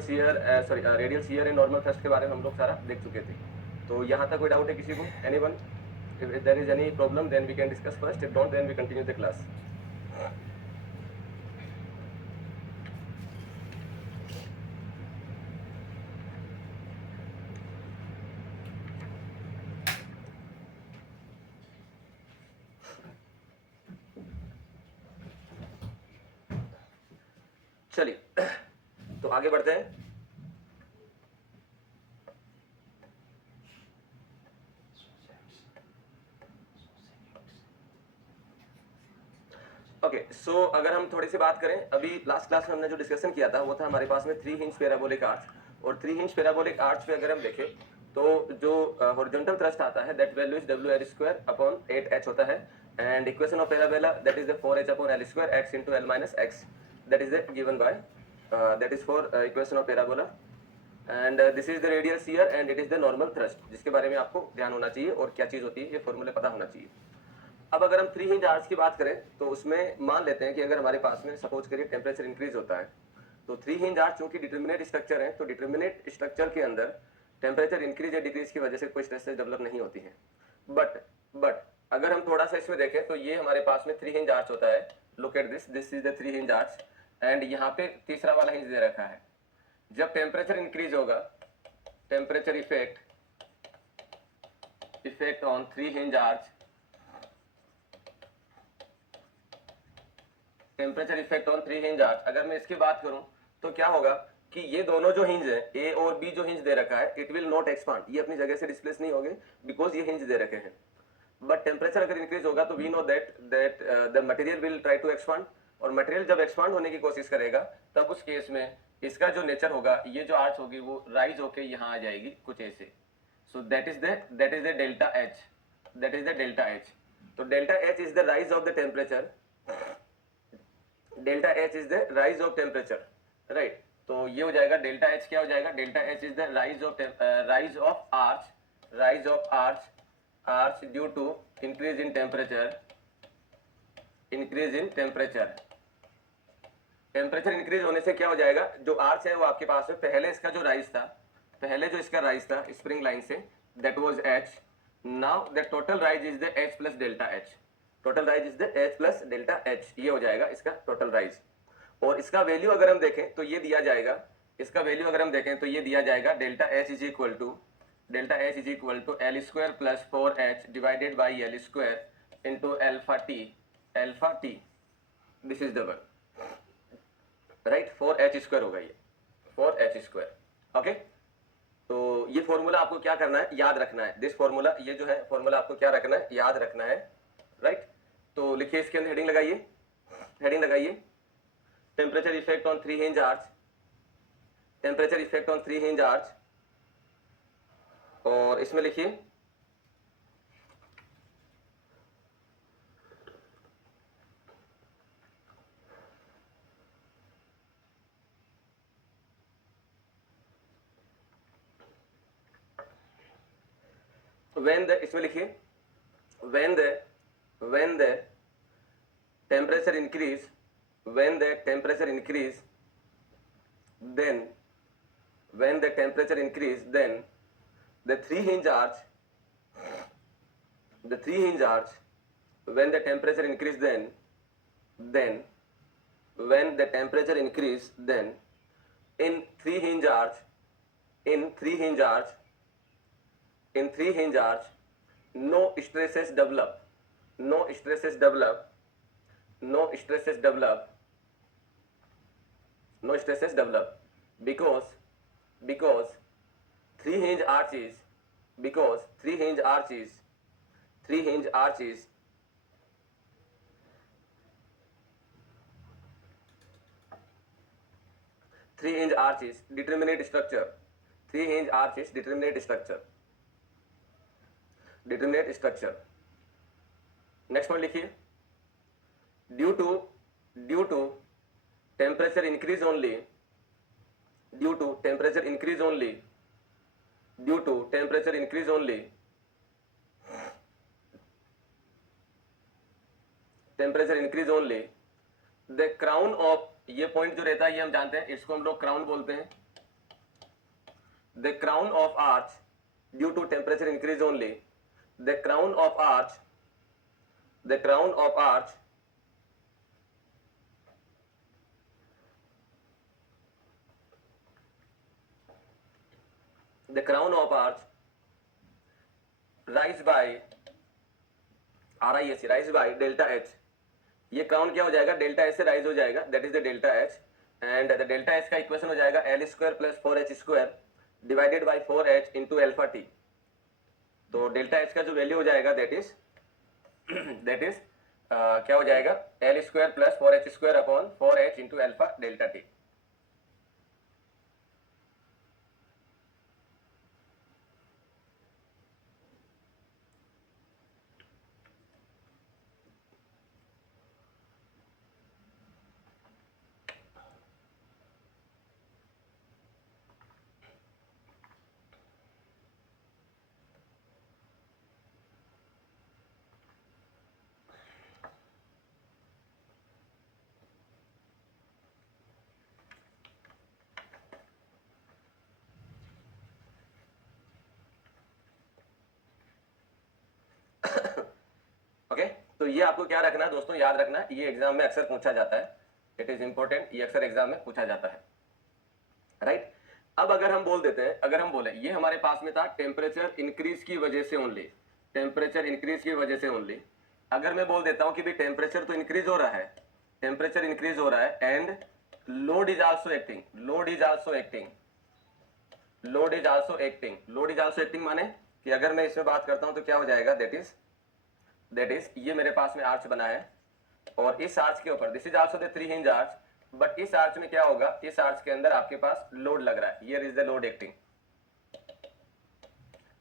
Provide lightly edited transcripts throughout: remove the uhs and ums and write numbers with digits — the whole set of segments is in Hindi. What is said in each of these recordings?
Shear radial shear and normal thrust के बारे में हम लोग सारा देख चुके थे। तो यहाँ तक कोई डाउट है किसी को? Anyone? If there is any problem then we can discuss first, if not then we continue the class. चलिए तो आगे बढ़ते हैं। ओके सो अगर हम थोड़ी सी बात करें, अभी लास्ट क्लास में हमने जो डिस्कशन किया था वो था हमारे पास में 3 हिंज पैराबोलिक आर्च, और 3 हिंज पैराबोलिक आर्च पे अगर हम देखें तो जो हॉरिजॉन्टल थ्रस्ट आता है that value is WL² upon 8H होता है, and equation of parabola that is the 4H upon L² x into L minus x, that is the given by that is for equation of parabola, and this is the radial shear and it is the normal thrust, जिसके बारे में आपको ध्यान होना चाहिए और क्या चीज होती है ये फॉर्मूले पता होना चाहिए। अब अगर हम 3 हिंज आर्च की बात करें तो उसमें मान लेते हैं कि अगर हमारे पास में सपोज करिए टेम्परेचर इंक्रीज होता है, तो 3 हिंज आर्च चूंकि डिटर्मिनेट स्ट्रक्चर है, तो डिटर्मिनेट स्ट्रक्चर के अंदर टेम्परेचर इंक्रीज या डिक्रीज की वजह से कोई स्ट्रेसेस डेवलप नहीं होती है। बट अगर हम थोड़ा सा इसमें देखें तो ये हमारे पास में 3 हिंज आर्च होता है। Look at this is the 3 hinge arch, and यहाँ पे तीसरा वाला हिंज दे रखा है। जब टेम्परेचर इंक्रीज होगा, temperature effect on 3 hinge arch, temperature effect on 3 hinge arch, अगर मैं इसकी बात करूं तो क्या होगा कि ये दोनों जो हिंज है ए और बी, जो हिंज दे रखा है इट विल नॉट एक्सपांड, ये अपनी जगह से डिस्प्लेस नहीं होंगे बिकॉज ये हिंज दे रखे हैं। बट टेम्परेचर अगर इंक्रीज होगा तो we know that the material will try to expand, और मटेरियल जब एक्सपांड होने की कोशिश करेगा तब उस केस में इसका जो नेचर होगा, ये जो आर्च होगी वो राइज होके यहाँ आ जाएगी कुछ ऐसे। So that is the delta H, that is the delta H. तो delta H is the rise of the temperature, delta H is the rise of temperature, right. तो ये हो जाएगा डेल्टा एच, क्या हो जाएगा, delta H is the rise of arch due to increase in temperature, temperature increase होने से क्या हो जाएगा, जो आर्च है वो आपके पास में पहले इसका जो राइज था, पहले जो इसका राइज था स्प्रिंग लाइन से, that was H, now the total rise is the H plus delta H, total rise is the H plus delta H, ये हो जाएगा इसका टोटल राइज। और इसका वैल्यू अगर हम देखें तो ये दिया जाएगा, इसका वैल्यू अगर हम देखें तो ये दिया जाएगा delta H is equal to L² plus 4H divided by L² into alpha T, this is the one, right. 4H² होगा ये, 4H², ओके। तो ये फॉर्मूला आपको क्या करना है, याद रखना है। दिस फॉर्मूला, ये जो है फॉर्मूला आपको क्या रखना है, याद रखना है, राइट। तो लिखिए, इसके अंदर हेडिंग लगाइए, temperature effect on 3 hinge arch, temperature effect on 3 hinge arch, और इसमें लिखिए इसमें लिखिए when the temperature increase, then the temperature increase, then the 3 hinge arch, when the temperature increase, then when the temperature increase, then in 3 hinge arch, no stresses develop, because 3 hinge arch is, because 3 hinge arch is 3 hinge arch is determinate structure, 3 hinge arch is determinate structure। Next point लिखिए, due to temperature increase only, temperature increase only the crown of, ये पॉइंट जो रहता है ये हम जानते हैं, इसको हम लोग क्राउन बोलते हैं, the crown of arch due to temperature increase only, the crown of arch, the crown of arch, the crown of arch rise by RISC, rise by delta H. ये क्राउन क्या हो जाएगा, डेल्टा एच से राइज हो जाएगा, that is the delta H, and the delta H का इक्वेशन हो जाएगा L square plus 4h square divided by 4h into alpha T. तो डेल्टा एच का जो वैल्यू हो जाएगा दैट इज क्या हो जाएगा, L square plus 4h square upon 4h into alpha delta T. Okay तो ये आपको क्या रखना है दोस्तों, याद रखना है, ये एग्जाम में अक्सर पूछा जाता है, इट इज इंपॉर्टेंट, ये अक्सर एग्जाम में पूछा जाता है, राइट. अब अगर हम बोल देते हैं, अगर हम बोले ये हमारे पास में था टेम्परेचर इंक्रीज की वजह से ओनली, टेम्परेचर इंक्रीज की वजह से ओनली. अगर मैं बोल देता हूं कि भाई टेम्परेचर तो इंक्रीज हो रहा है, टेम्परेचर इंक्रीज हो रहा है and load is also acting, load is also acting, load is also acting, load is also acting माने कि अगर मैं इसमें बात करता हूं तो क्या हो जाएगा, दैट इज ये मेरे पास में आर्च बना है और इस आर्च के ऊपर this is also the 3 hinge arch, but इस आर्च में क्या होगा, इस आर्च के अंदर आपके पास लोड लग रहा है, here is the load acting,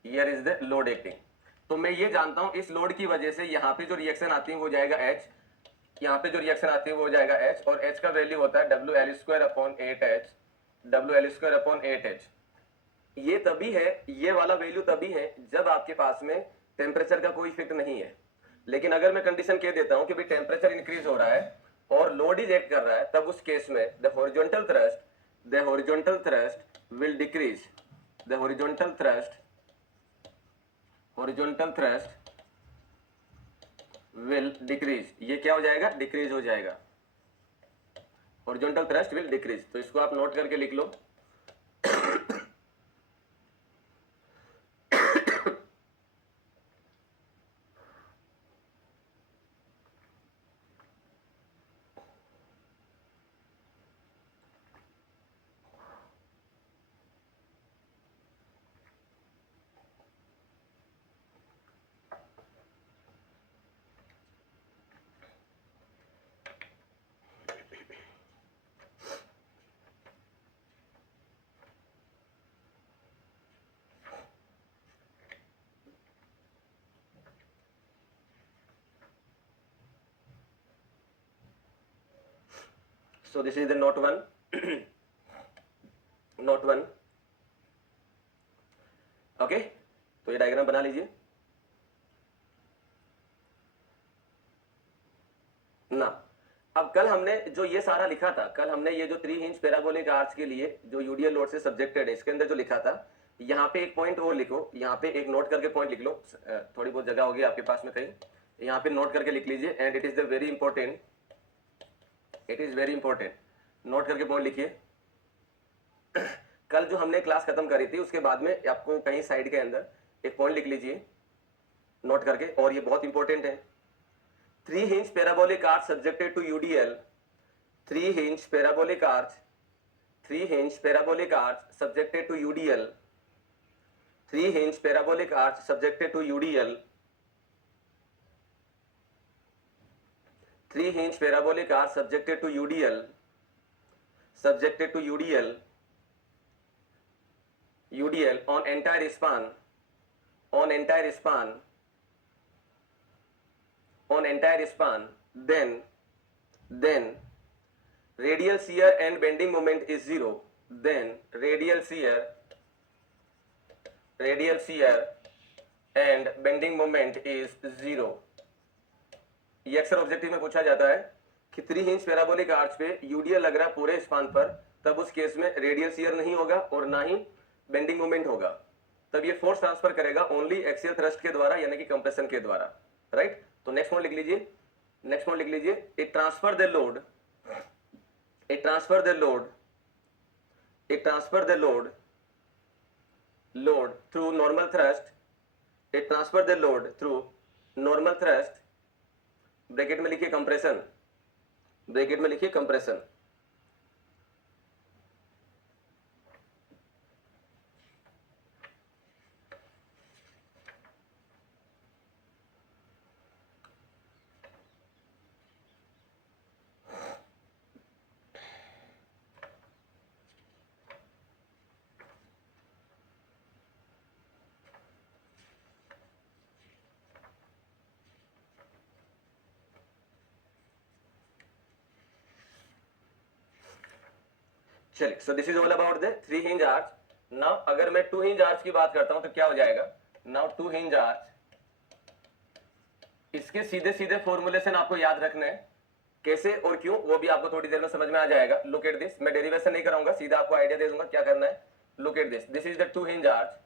here is the load acting. तो मैं ये जानता हूं इस लोड की वजह से यहाँ पे जो रिएक्शन आती है वो हो जाएगा H, यहाँ पे जो रिएक्शन आती है वो हो जाएगा H, और H का वैल्यू होता है WL square upon 8H, WL square upon 8H. ये तभी है, ये वाला वैल्यू तभी है जब आपके पास में टेम्परेचर का कोई इफेक्ट नहीं है. लेकिन अगर मैं कंडीशन कह देता हूं कि भाई टेम्परेचर इंक्रीज हो रहा है और लोड इज एक्ट कर रहा है, तब उस केस में the horizontal thrust will decrease, the horizontal thrust will decrease. ये क्या हो जाएगा, डिक्रीज हो जाएगा, हॉरिजॉन्टल थ्रस्ट विल डिक्रीज. तो इसको आप नोट करके लिख लो. So this is the note 1. note 1. Okay तो ये डायग्राम बना लीजिए ना. अब कल हमने जो ये सारा लिखा था, कल हमने ये जो 3 इंच पैराबोलिक आर्च के लिए जो यूडीएल लोड से सब्जेक्टेड है, इसके अंदर जो लिखा था, यहाँ पे एक पॉइंट और लिखो, यहाँ पे एक नोट करके पॉइंट लिख लो, थोड़ी बहुत जगह होगी आपके पास में कहीं, यहाँ पे नोट करके लिख लीजिए. And it is the very important, it is very important, note करके पॉइंट लिखिए. कल जो हमने क्लास खत्म करी थी उसके बाद में आपको कहीं साइड के अंदर एक पॉइंट लिख लीजिए नोट करके, और ये बहुत इंपॉर्टेंट है. 3 hinge parabolic arch subjected to UDL, 3 hinge parabolic arch, 3 hinge parabolic arch subjected to UDL, 3 hinge parabolic arch subjected to UDL, 3 hinge parabolic arch subjected to UDL, subjected to UDL on entire span, on entire span, on entire span, then radial shear and bending moment is 0, then radial shear and bending moment is 0. ये अक्सर ऑब्जेक्टिव में पूछा जाता है कि 3 इंच पैराबोलिक आर्च पे यूडीएल लग रहा है पूरे स्पान पर, तब उस केस में रेडियल शियर नहीं होगा और ना ही बेंडिंग मोमेंट होगा, तब ये फोर्स ट्रांसफर करेगा ओनली एक्सियल थ्रस्ट के द्वारा, यानी कि कंप्रेशन के द्वारा, राइट। तो नेक्स्ट पॉइंट लिख लीजिए, नेक्स्ट पॉइंट लिख लीजिए, it transfer the load, it transfer the load, it transfer the load, load through normal thrust, it transfer the load through normal thrust, bracket में लिखिए कंप्रेशन, ब्रैकेट में लिखिए कंप्रेशन। चलिए, सो this is all about the 3 hinge arch. Now अगर मैं 2 हिंज आर्च की बात करता हूं तो क्या हो जाएगा, नाउ 2 हिंज आर्च, इसके सीधे सीधे फॉर्मूलेशन आपको याद रखना है, कैसे और क्यों वो भी आपको थोड़ी देर में समझ में आ जाएगा। लुक एट दिस, मैं डेरिवेशन नहीं कराऊंगा, सीधा आपको आइडिया दे दूंगा क्या करना है। Look at this, this is the 2 hinge arch,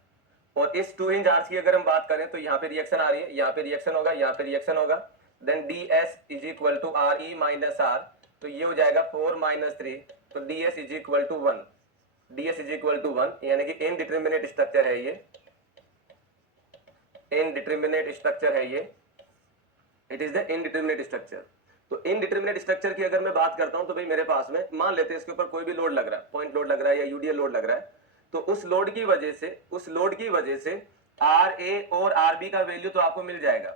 और इस 2 हिंज आर्च की अगर हम बात करें तो यहाँ पे रिएक्शन आ रही है, यहाँ पे रिएक्शन होगा, यहाँ पे रिएक्शन होगा, then ds is equal to R E minus R, तो ये हो जाएगा 4 - 3, तो ds is equal to 1, ds is equal to 1, यानी कि इनडिटरमिनेट स्ट्रक्चर है ये, इनडिटरमिनेट स्ट्रक्चर है ये, it is the indeterminate structure. तो इनडिटरमिनेट स्ट्रक्चर की अगर मैं बात करता हूं तो भाई मेरे पास में मान लेते हैं इसके ऊपर कोई भी लोड लग रहा है, पॉइंट लोड लग रहा है या यूडीएल लोड लग रहा है, तो उस लोड की वजह से, उस लोड की वजह से आर ए और आर बी का वैल्यू तो आपको मिल जाएगा।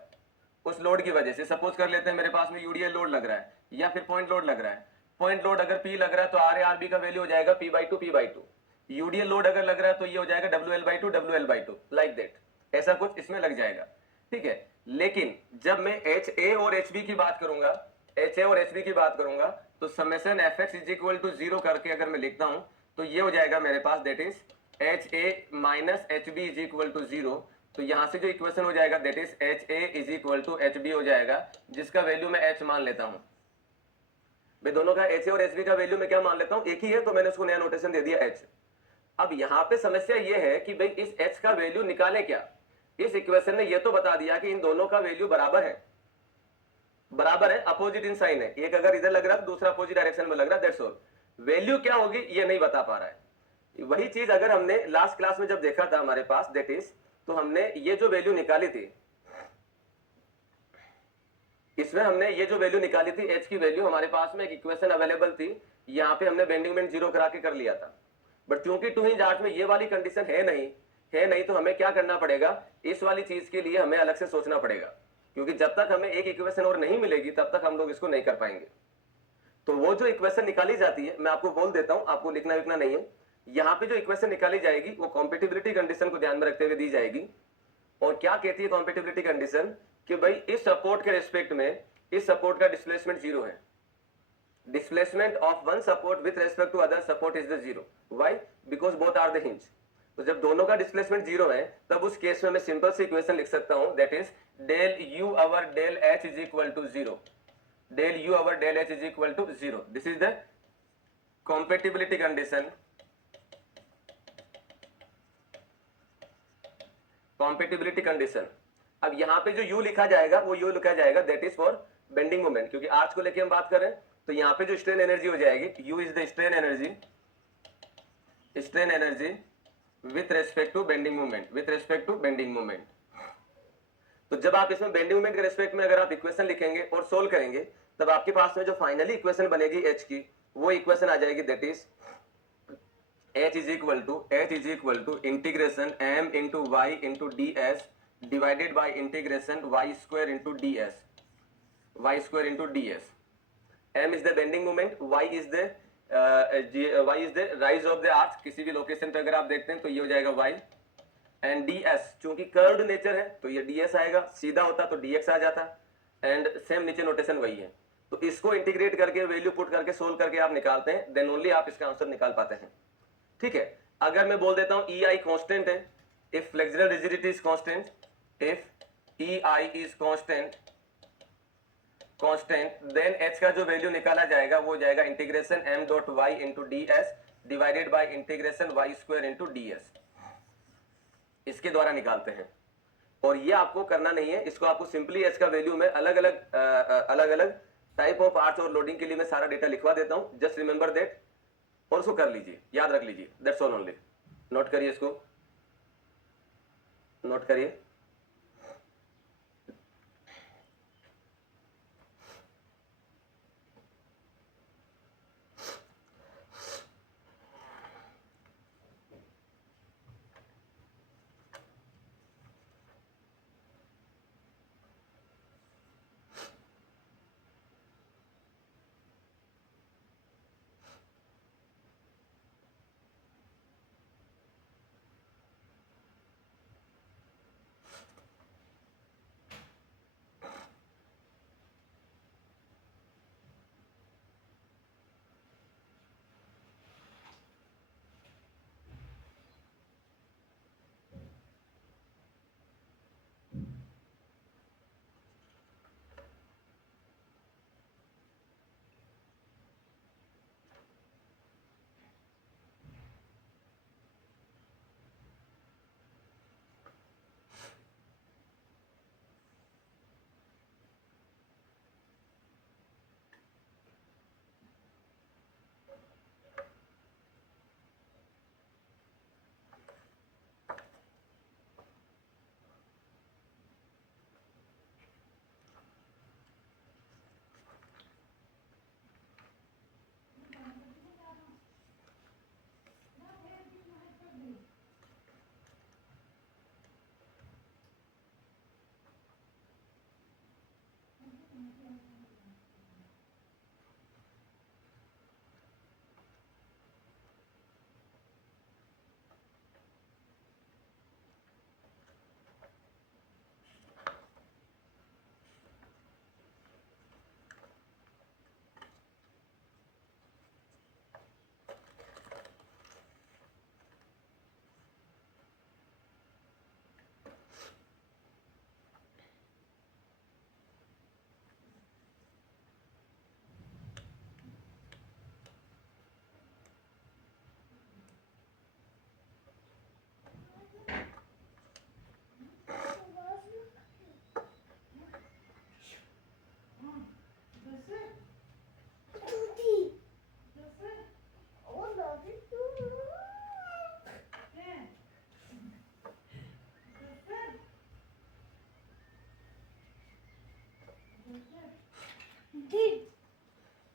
उस लोड की वजह से सपोज कर लेते हैं मेरे पास में यूडीएल लोड लग रहा है या फिर पॉइंट लोड लग रहा है, पॉइंट लोड अगर पी लग रहा है तो आर ए आर बी का वैल्यू हो जाएगा p/2 p/2, यूडीएल लोड अगर लग रहा है तो ये हो जाएगा WL/2 WL/2, लाइक दैट, ऐसा कुछ इसमें लग जाएगा, ठीक है। लेकिन जब मैं एच ए और एच बी की बात करूंगा, एच ए और एच बी की बात करूंगा, तो summation F X is equal to 0 करके अगर मैं लिखता हूं तो ये हो जाएगा मेरे पास, that is H A minus H B is equal to 0। तो यहां से जो इक्वेशन हो जाएगा that is H A is equal to H B हो जाएगा, जिसका वैल्यू मैं एच मान लेता हूं। मैं दोनों का एच ए और एच बी का वैल्यू मैं क्या मान लेता हूं, एक ही है, तो मैंने उसको नया नोटेशन दे दिया एच। अब यहां पे समस्या ये है कि भाई इस एच का वैल्यू निकाले क्या। इस इक्वेशन ने ये तो बता दिया कि इन दोनों का वैल्यू बराबर है, बराबर है, अपोजिट इन साइन है, एक अगर इधर लग रहा है दूसरा अपोजिट डायरेक्शन में लग रहा है, दैट्स ऑल। वैल्यू क्या होगी ये नहीं बता पा रहा है। वही चीज अगर हमने लास्ट क्लास में जब देखा था हमारे पास, दैट इज, तो हमने ये जो वैल्यू निकाली थी, इसमें हमने ये जो वैल्यू निकाली थी एच की वैल्यू, हमारे पास में एक इक्वेशन अवेलेबल थी, यहाँ पे हमने बेंडिंग मोमेंट 0 करा के कर लिया था। बट क्योंकि 2 हिंज आर्च में ये वाली कंडीशन है नहीं, तो हमें क्या करना पड़ेगा, इस वाली चीज के लिए हमें अलग से सोचना पड़ेगा, क्योंकि जब तक हमें एक इक्वेशन और नहीं मिलेगी तब तक हम लोग इसको नहीं कर पाएंगे। तो वो जो इक्वेशन निकाली जाती है, मैं आपको बोल देता हूं, आपको लिखना विखना नहीं है, यहाँ पे जो इक्वेशन निकाली जाएगी वो कॉम्पेटिबिलिटी कंडीशन को ध्यान में रखते हुए दी जाएगी। और क्या कहती है कॉम्पेटिबिलिटी कंडीशन, कि भाई इस सपोर्ट के रिस्पेक्ट में इस सपोर्ट का डिस्प्लेसमेंट 0 है, displacement of one support with respect to other support is the 0, why, because both are the hinge. तो जब दोनों का डिस्प्लेसमेंट 0 है तब उस केस में मैं सिंपल सी इक्वेशन लिख सकता हूं, that is del U over del H is equal to 0, del U over del H is equal to 0। This is the compatibility condition, compatibility condition. अब यहां पे जो u लिखा जाएगा वो u लिखा जाएगा that is for bending moment, क्योंकि आर्च को लेके हम बात कर रहे हैं, तो यहां पे जो स्ट्रेन एनर्जी हो जाएगी, u is the strain energy, strain energy with respect to bending moment, with respect to bending moment. तो जब आप इसमें बेंडिंग मोमेंट के रेस्पेक्ट में अगर आप इक्वेशन लिखेंगे और सोल्व करेंगे, तब आपके पास में जो फाइनली इक्वेशन बनेगी h की, वो इक्वेशन आ जाएगी that is h is equal to integration m into Y into D S divided by integration Y square into D S, Y square into D S. m is the bending moment, y is the rise of the arch, किसी भी लोकेशन पे अगर आप देखते हैं तो ये हो जाएगा y, एंड ds चूंकि कर्व्ड नेचर है तो ये ds आएगा, सीधा होता तो dx आ जाता, एंड सेम नीचे नोटेशन वही है। तो इसको इंटीग्रेट करके वैल्यू पुट करके सोल्व करके आप निकालते हैं, देन ओनली आप इसका आंसर निकाल पाते हैं, ठीक है। अगर मैं बोल देता हूं EI कांस्टेंट है, if flexural rigidity is constant, if EI is constant, then h का जो वैल्यू निकाला जाएगा वो जाएगा integration m dot y into D S divided by integration y square into D S. इसके द्वारा निकालते हैं। और ये आपको करना नहीं है, इसको आपको सिंपली एच का वैल्यू में अलग अलग टाइप ऑफ आर्च और लोडिंग के लिए मैं सारा डेटा लिखवा देता हूं, जस्ट रिमेंबर दैट और उसको कर लीजिए, याद रख लीजिए, दैट्स ऑल ओनली। नोट करिए, इसको नोट करिए।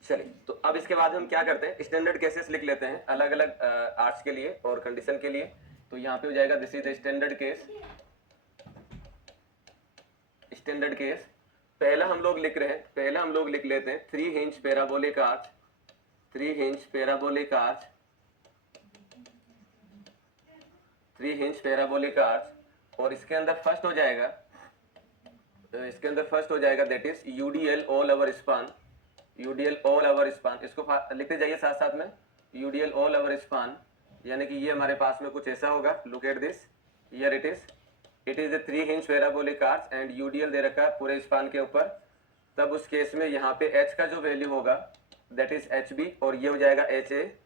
चलिए, तो अब इसके बाद हम क्या करते हैं, स्टैंडर्ड केसेस लिख लेते हैं अलग अलग आर्ट्स के लिए और कंडीशन के लिए। तो यहाँ पे हो जाएगा this is the standard case. Standard case पहला हम लोग लिख रहे हैं, पहला हम लोग लिख लेते हैं 3 hinge parabolic arch, 3 hinge parabolic arch, 3 hinge parabolic arch. और इसके अंदर फर्स्ट हो जाएगा, इसके अंदर फर्स्ट हो जाएगा that is UDL all over span, UDL all over span. इसको लिखते जाइए साथ साथ में, यूडीएल ऑल ओवर स्पान, यानी कि ये हमारे पास में कुछ ऐसा होगा। Look at this, here it is a 3 hinge parabolic arch and UDL दे रखा है पूरे स्पान के ऊपर। तब उस केस में यहाँ पे एच का जो वैल्यू होगा दैट इज एच बी, और ये हो जाएगा एच ए,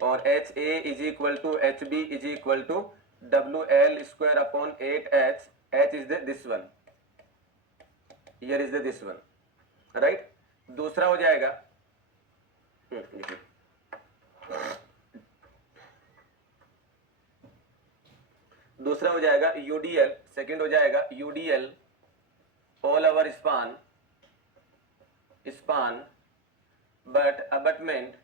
और H A is equal to H B is equal to W L square upon 8h। H is this one, here is this one, right. दूसरा हो जाएगा दूसरा हो जाएगा यूडीएल, सेकंड हो जाएगा UDL all over span, span but abutment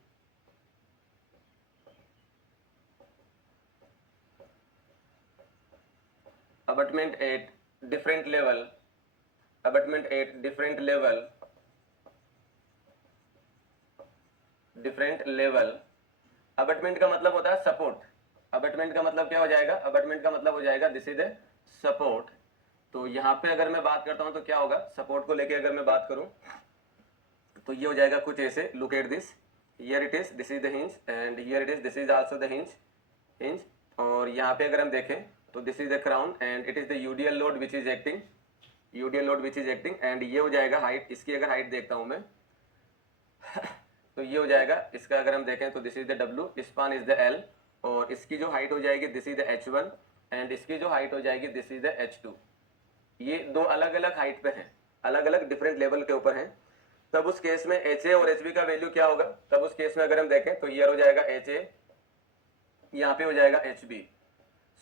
abutment at different level, abutment at different level, different level। abutment का मतलब होता है सपोर्ट, abutment का मतलब क्या हो जाएगा, abutment का मतलब हो जाएगा दिस इज ए सपोर्ट। तो यहाँ पे अगर मैं बात करता हूँ तो क्या होगा, सपोर्ट को लेके अगर मैं बात करूँ तो ये हो जाएगा कुछ ऐसे। Look at this, here it is, this is the hinge and here it is, this is also the hinge. और यहाँ पे अगर हम देखें तो this is the crown and it is the UDL load which is acting, UDL load which is acting. And ये हो जाएगा हाइट, इसकी अगर हाइट देखता हूं मैं तो ये हो जाएगा, इसका अगर हम देखें तो this is the W, span is the L, और इसकी जो हाइट हो जाएगी this is the H1 and इसकी जो हाइट हो जाएगी दिस इज द H2। ये दो अलग अलग हाइट पे हैं, अलग अलग डिफरेंट लेवल के ऊपर हैं। तब उस केस में HA और HB का वैल्यू क्या होगा? तब उस केस में अगर हम देखें तो ये हो जाएगा HA, यहाँ पे हो जाएगा HB।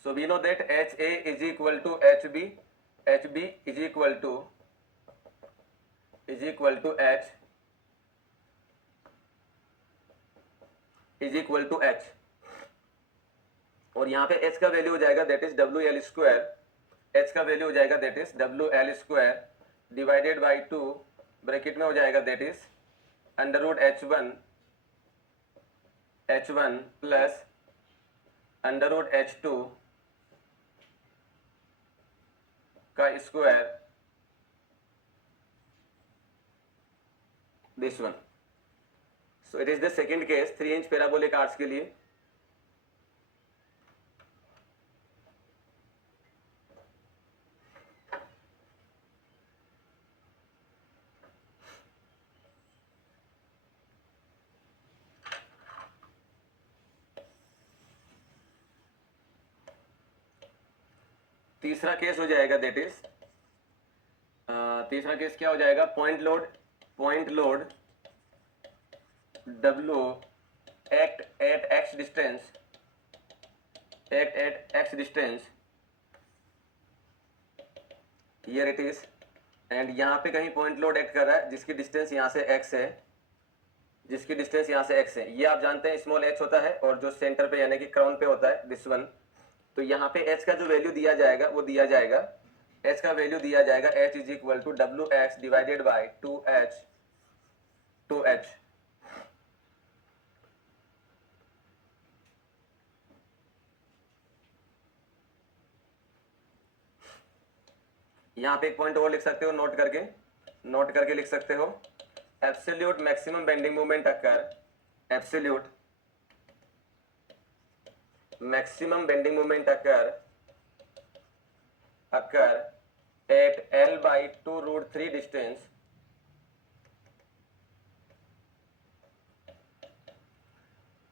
So we know that HA is equal to HB, HB is equal to H is equal to H। और यहाँ पे H का वैल्यू हो जाएगा that is WL square, H का वैल्यू हो जाएगा that is WL square divided by 2, bracket में हो जाएगा that is under root H1 plus under root H2 का square this one. So it is the second case 3 inch parabolic arch के लिए। तीसरा केस हो जाएगा दैट इज तीसरा केस क्या हो जाएगा? Point load W act at x distance here it is, and यहाँ पे कहीं पॉइंट लोड एक्ट कर रहा है जिसकी डिस्टेंस यहाँ से x है, जिसकी डिस्टेंस यहाँ से x है। ये आप जानते हैं स्मॉल h होता है और जो सेंटर पे यानी कि क्राउन पे होता है दिस वन। तो यहाँ पे h का जो वैल्यू दिया जाएगा वो दिया जाएगा, h का वैल्यू दिया जाएगा h is equal to WX divided by 2H। यहाँ पे एक पॉइंट और लिख सकते हो, नोट करके लिख सकते हो। Absolute maximum bending moment occur, absolute maximum bending moment occur at L by 2 root 3 distance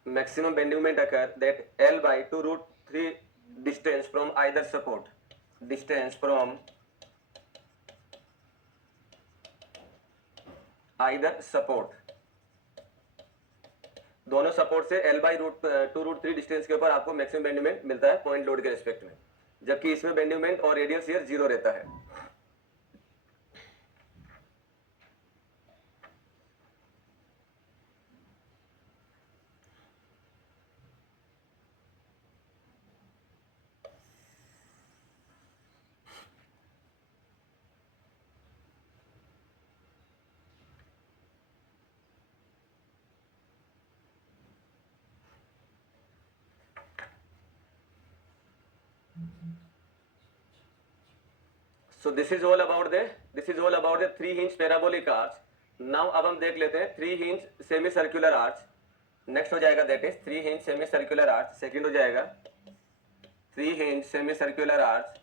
maximum bending moment occur that L by 2 root 3 distance from either support, distance from either support, दोनों सपोर्ट से L बाई 2 रूट 3 डिस्टेंस के ऊपर आपको मैक्सिमम बेंडिंग मोमेंट मिलता है पॉइंट लोड के रिस्पेक्ट में, जबकि इसमें बेंडिंग मोमेंट और रेडियल शियर 0 रहता है। So this is all about the 3 inch parabolic arch. Now अब हम देख लेते हैं 3 inch semi circular arch. Next हो जाएगा that is 3 inch semi circular arch. Second हो जाएगा 3 inch semi circular arch.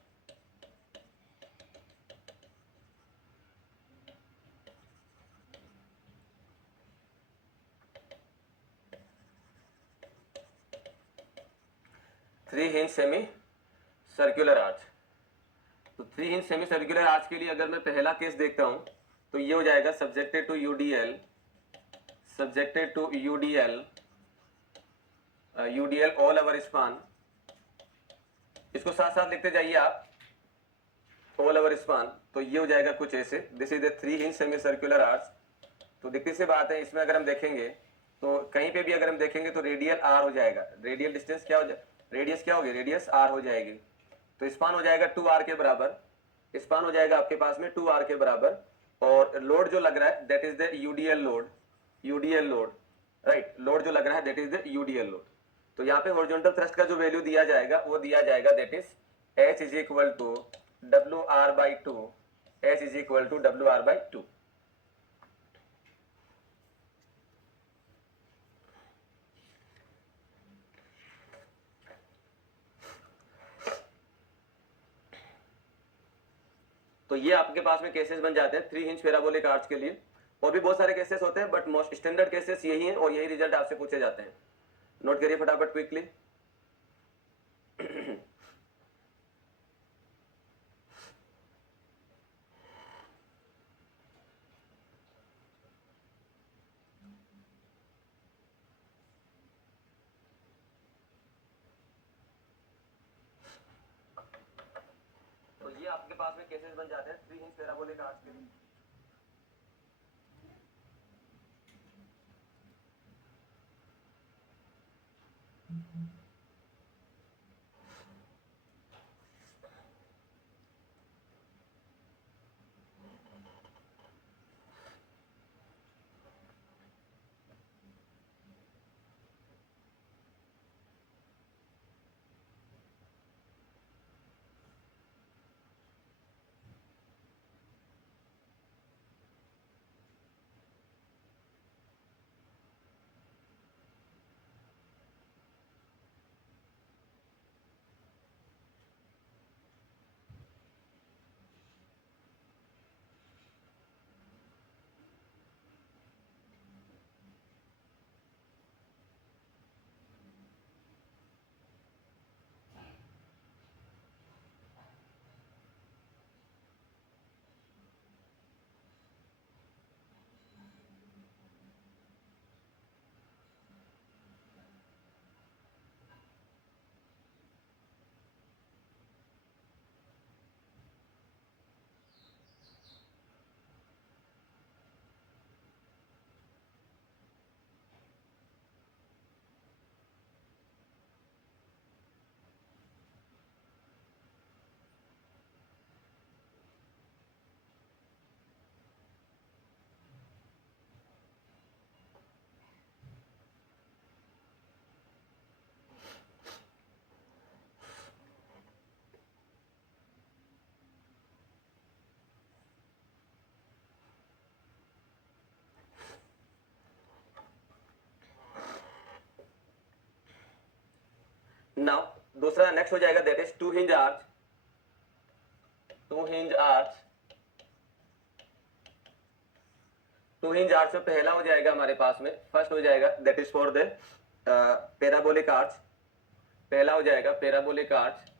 Semi circular arch. तो 3 इंच सेमी सर्कुलर आर्च के लिए अगर मैं पहला केस देखता हूं तो ये हो जाएगा subjected to UDL all over span. इसको साथ साथ लिखते जाइए आप, ऑल ओवर स्पान। तो ये हो जाएगा कुछ ऐसे, this is the 3 inch semi circular arch. तो दिखती सी बात है, इसमें अगर हम देखेंगे तो कहीं पे भी अगर हम देखेंगे तो रेडियल आर हो जाएगा। रेडियल डिस्टेंस क्या हो जाएगा, रेडियस क्या होगी, रेडियस आर हो जाएगी। तो स्पान हो जाएगा 2r के बराबर, स्पान हो जाएगा आपके पास में 2r के बराबर। और लोड जो लग रहा है that is the UDL load, right. Load जो लग रहा है that is the UDL load. तो यहाँ पे हॉरिजॉन्टल थ्रस्ट का जो वैल्यू दिया जाएगा वो दिया जाएगा that is H is equal to WR/2, H is equal to WR/2। तो ये आपके पास में केसेस बन जाते हैं 3 इंच पैराबोलिक आर्च के लिए। और भी बहुत सारे केसेस होते हैं बट मोस्ट स्टैंडर्ड केसेस यही हैं और यही रिजल्ट आपसे पूछे जाते हैं। नोट करिए फटाफट क्विकली। पास में केसेस बन जाते हैं 3 हिंज पैराबोलिक आर्च के लिए। नाउ दूसरा नेक्स्ट हो जाएगा that is 2 hinge arch. 2 hinge arch, 2 hinge arch में पहला हो जाएगा हमारे पास में, फर्स्ट हो जाएगा that is for the parabolic arch. पहला हो जाएगा parabolic arch,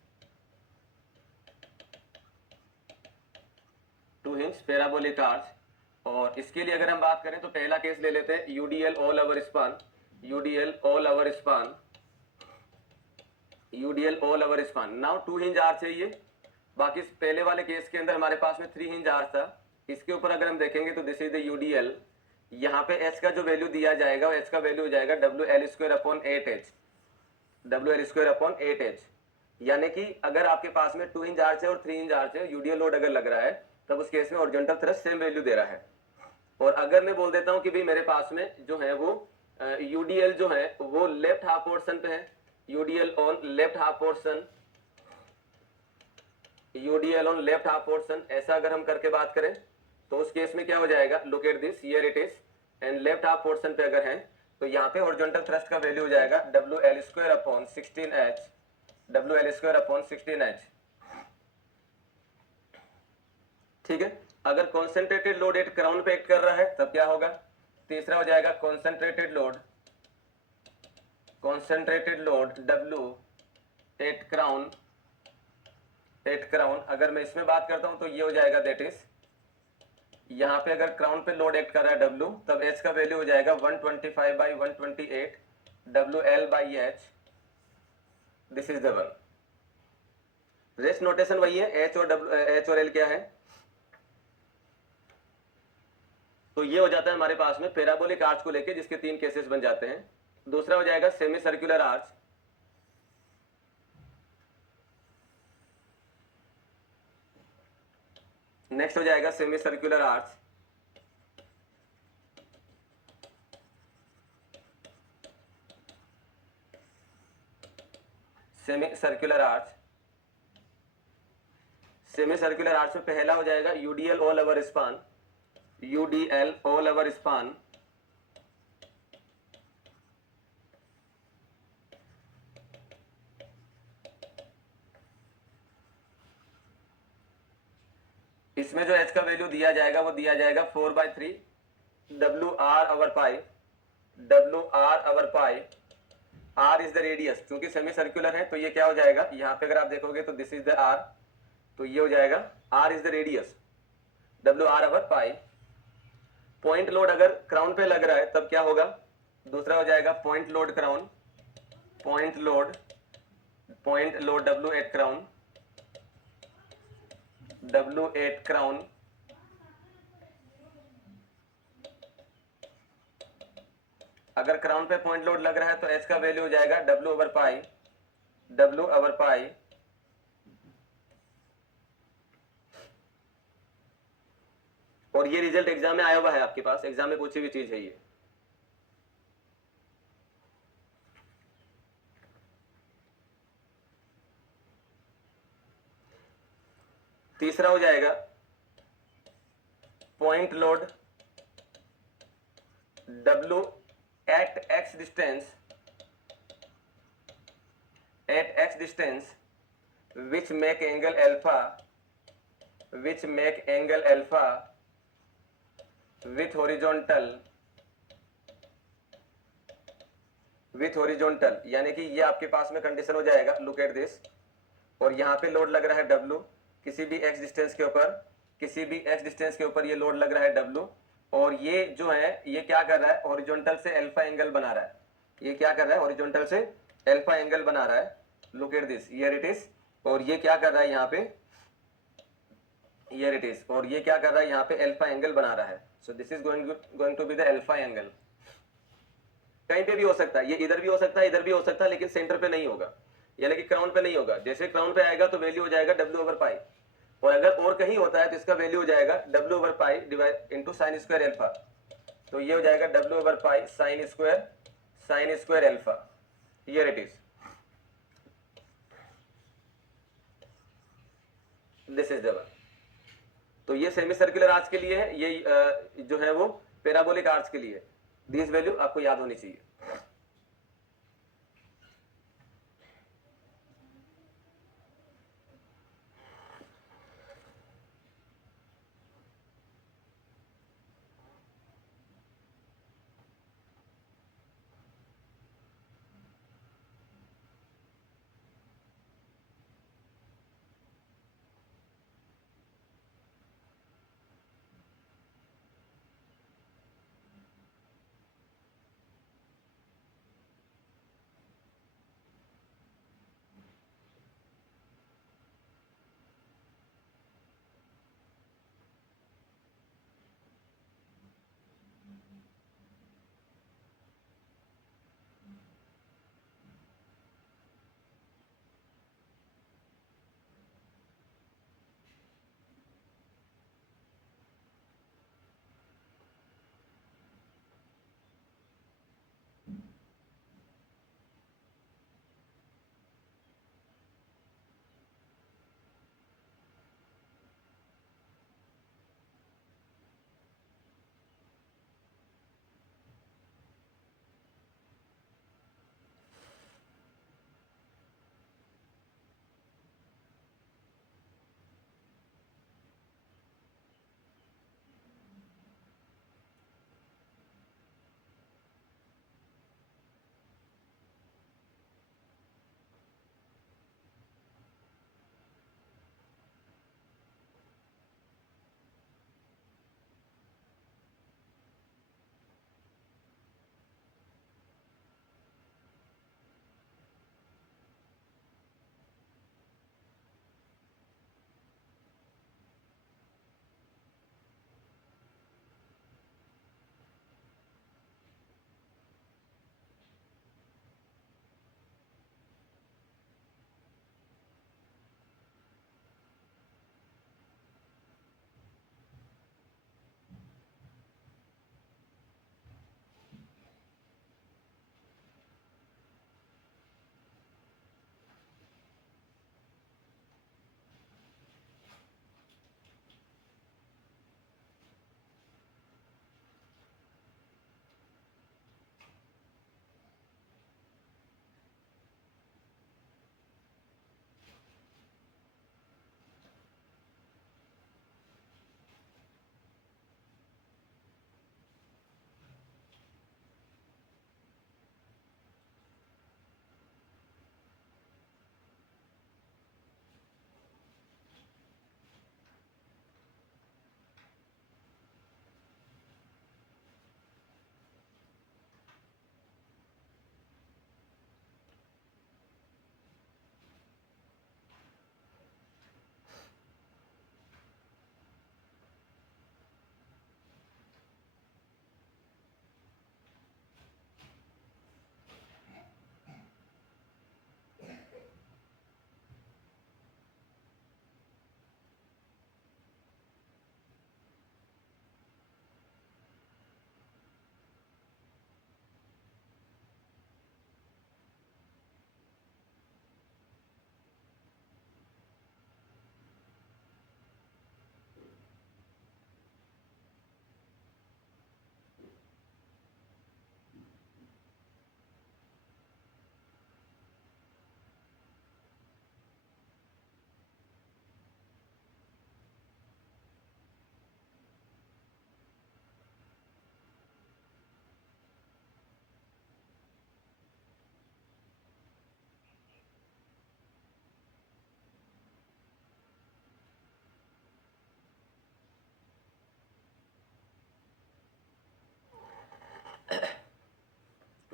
2 hinge parabolic arch. और इसके लिए अगर हम बात करें तो पहला केस ले लेते हैं UDL all over span. UDL all over span, UDL all over span. Now 2 hinge arch है ये। बाकी पहले वाले केस के अंदर हमारे पास में 3 हिंज आर्च था। इसके ऊपर अगर हम देखेंगे तो दिस इज द यूडीएल। यहाँ पे एच का जो वैल्यू दिया जाएगा, एच का वैल्यू हो जाएगा WL² / 8H, WL² / 8H। यानी कि अगर आपके पास में 2 हिंज आर्च है और 3 हिंज आर्च है, यूडीएल लोड अगर लग रहा है तब उस केस में हॉरिजॉन्टल थ्रस्ट सेम वैल्यू दे रहा है। और अगर मैं बोल देता हूं कि भाई मेरे पास में जो है वो यूडीएल जो है वो लेफ्ट हाफ पोर्शन पे है, UDL on left half portion, UDL on left half portion, ऐसा अगर हम करके बात करें तो उस केस में क्या हो जाएगा, look at this, here it is, and left half portion पे अगर है तो यहाँ पे हॉरिजॉन्टल थ्रस्ट का वैल्यू हो जाएगा WL² / 16H, WL² / 16H। ठीक है। अगर कॉन्सेंट्रेटेड लोड एट क्राउन पे एक्ट कर रहा है तब क्या होगा, तीसरा हो जाएगा concentrated load, concentrated load W at crown, at crown. अगर मैं इसमें बात करता हूं तो ये हो जाएगा दैट इज, यहाँ पे अगर क्राउन पे लोड एक्ट कर रहा है W, तब H का वैल्यू हो जाएगा 125/128 WL/H। This is the one. Rest notation वही है, H और L क्या है। तो ये हो जाता है हमारे पास में पैराबोलिक आर्च को लेके, जिसके 3 केसेस बन जाते हैं। दूसरा हो जाएगा सेमी सर्कुलर आर्च। नेक्स्ट हो जाएगा semi circular arch. Semi circular arch, semi circular arch में पहला हो जाएगा UDL all over span, UDL all over span. इसमें जो एच का वैल्यू दिया जाएगा वो दिया जाएगा 4/3 WR/π, WR/π। R is the radius, क्योंकि सेमी सर्कुलर है तो ये क्या हो जाएगा, यहाँ पे अगर आप देखोगे तो दिस इज द R, तो ये हो जाएगा R is the radius, WR/π। Point load अगर क्राउन पे लग रहा है तब क्या होगा, दूसरा हो जाएगा point load crown, point load W at crown, W8 crown, अगर क्राउन पे पॉइंट लोड लग रहा है तो H का वैल्यू हो जाएगा W/पाई और ये रिजल्ट एग्जाम में आया हुआ है, आपके पास एग्जाम में पूछी हुई चीज है ये। तीसरा हो जाएगा point load W at x distance which make angle alpha with horizontal, यानी कि ये आपके पास में कंडीशन हो जाएगा, लुक एट दिस, और यहाँ पे लोड लग रहा है W, किसी भी x डिस्टेंस के ऊपर ये लोड लग रहा है W, और ये जो है ये क्या कर रहा है, हॉरिजॉन्टल से अल्फा एंगल बना रहा है, ये क्या कर रहा है, हॉरिजॉन्टल से अल्फा एंगल बना रहा है, look at this, here it is, और ये क्या कर रहा है यहाँ पे, हियर इट इज, और ये क्या कर रहा है यहाँ पे अल्फा एंगल बना रहा है। So this is going to be the alpha angle. कहीं पे भी हो सकता है, ये इधर भी हो सकता है, इधर भी हो सकता है, लेकिन सेंटर पे नहीं होगा, यानी कि क्राउन पे नहीं होगा। जैसे क्राउन पे आएगा तो वैल्यू हो जाएगा W/पाई, और अगर और कहीं होता है तो इसका वैल्यू हो जाएगा pi divide into sin square alpha, तो ये हो जाएगा pi sin square alpha, here it is, this is the one. तो ये सेमी सर्कुलर आर्च के लिए है, ये जो है वो पैराबोलिक आर्च के लिए है। दिस वैल्यू आपको याद होनी चाहिए।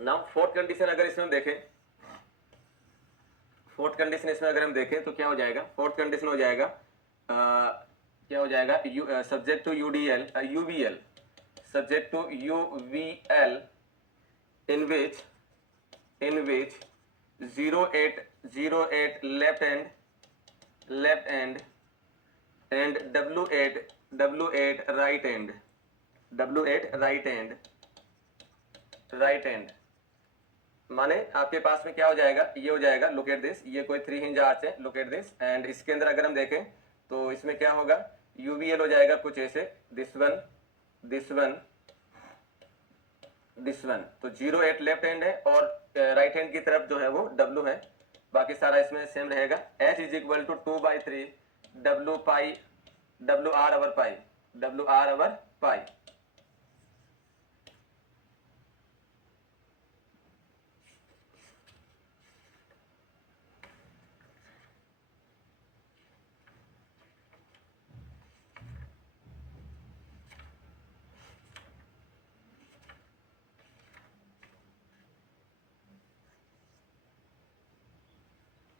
नाउ फोर्थ कंडीशन अगर इसमें हम देखें, फोर्थ कंडीशन इसमें अगर हम देखें तो क्या हो जाएगा, फोर्थ कंडीशन हो जाएगा क्या हो जाएगा, subject to UDL UVL, subject to UVL in which 08 left end and W8 right end, माने आपके पास में क्या हो जाएगा, ये हो जाएगा, लुक एट दिस, ये कोई 3 हिंज आर्च है, लुक एट दिस, एंड इसके अंदर अगर हम देखें तो इसमें क्या होगा, यूवीएल हो जाएगा कुछ ऐसे, दिस वन, तो 08 लेफ्ट हैंड है और राइट हैंड की तरफ जो है वो W है, बाकी सारा इसमें सेम रहेगा। H is equal to 2/3 WR over pi.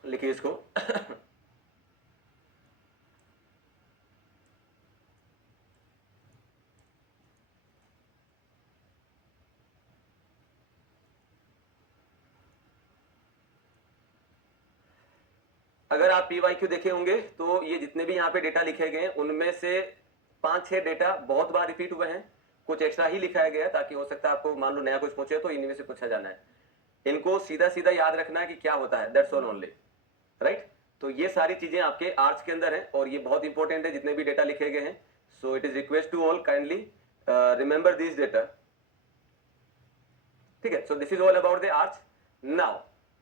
लिखिए इसको अगर आप PYQ देखे होंगे तो ये जितने भी यहाँ पे डेटा लिखे गए हैं उनमें से 5-6 डेटा बहुत बार रिपीट हुए हैं, कुछ एक्स्ट्रा ही लिखाया गया ताकि हो सकता है आपको मान लो नया कुछ पूछे तो इनमें से पूछा जाना है। इनको सीधा सीधा याद रखना है कि क्या होता है, दैट्स ऑल ओनली, राइट। तो ये सारी चीजें आपके आर्ट्स के अंदर है और ये बहुत इंपॉर्टेंट है जितने भी डेटा लिखे गए हैं। So it is request to all kindly remember this data, ठीक है। So this is all about the arts. Now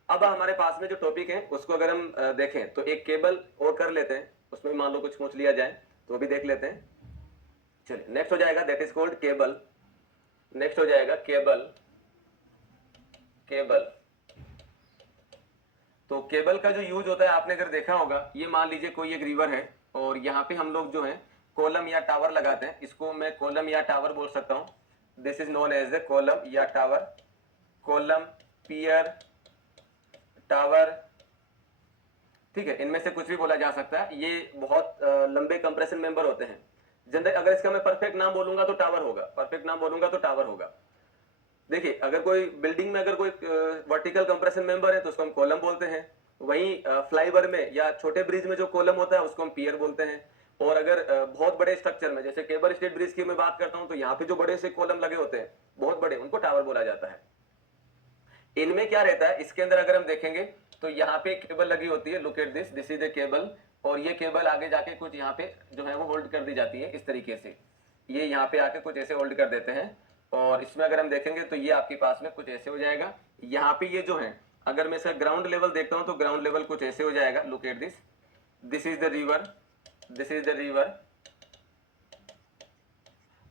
अब हमारे पास में जो टॉपिक है उसको अगर हम देखें तो एक केबल और कर लेते हैं, उसमें मान लो कुछ पूछ लिया जाए तो भी देख लेते हैं। चलिए नेक्स्ट हो जाएगा that is called cable, next हो जाएगा केबल। तो केबल का जो यूज होता है आपने अगर देखा होगा, ये मान लीजिए कोई एक रिवर है और यहाँ पे हम लोग जो है कॉलम या टावर लगाते हैं, इसको मैं कॉलम या टावर बोल सकता हूँ। This is known as the column या टावर, कॉलम, पियर, टावर, ठीक है, इनमें से कुछ भी बोला जा सकता है। ये बहुत लंबे कंप्रेशन मेंबर होते हैं। जनरल अगर इसका मैं परफेक्ट नाम बोलूंगा तो टावर होगा, परफेक्ट नाम बोलूंगा तो टावर होगा। देखिए अगर कोई बिल्डिंग में अगर कोई वर्टिकल कंप्रेशन मेंबर है तो उसको हम कॉलम बोलते हैं, वहीं फ्लाईओवर में या छोटे ब्रिज में जो कॉलम होता है उसको हम पियर बोलते हैं। और अगर बहुत बड़े स्ट्रक्चर में जैसे केबल स्टेट ब्रिज की मैं बात करता हूं तो यहाँ पे जो बड़े से कॉलम लगे होते हैं बहुत बड़े, उनको टावर बोला जाता है। इनमें क्या रहता है, इसके अंदर अगर हम देखेंगे तो यहाँ पे केबल लगी होती है, look at this, this is the cable, और ये केबल आगे जाके कुछ यहाँ पे जो है वो होल्ड कर दी जाती है इस तरीके से, ये यहाँ पे आके कुछ ऐसे होल्ड कर देते हैं। और इसमें अगर हम देखेंगे तो ये आपके पास में कुछ ऐसे हो जाएगा। यहाँ पे ये जो है अगर मैं इसका ग्राउंड लेवल देखता हूँ तो ग्राउंड लेवल कुछ ऐसे हो जाएगा, look at this, this is the river, this is the river.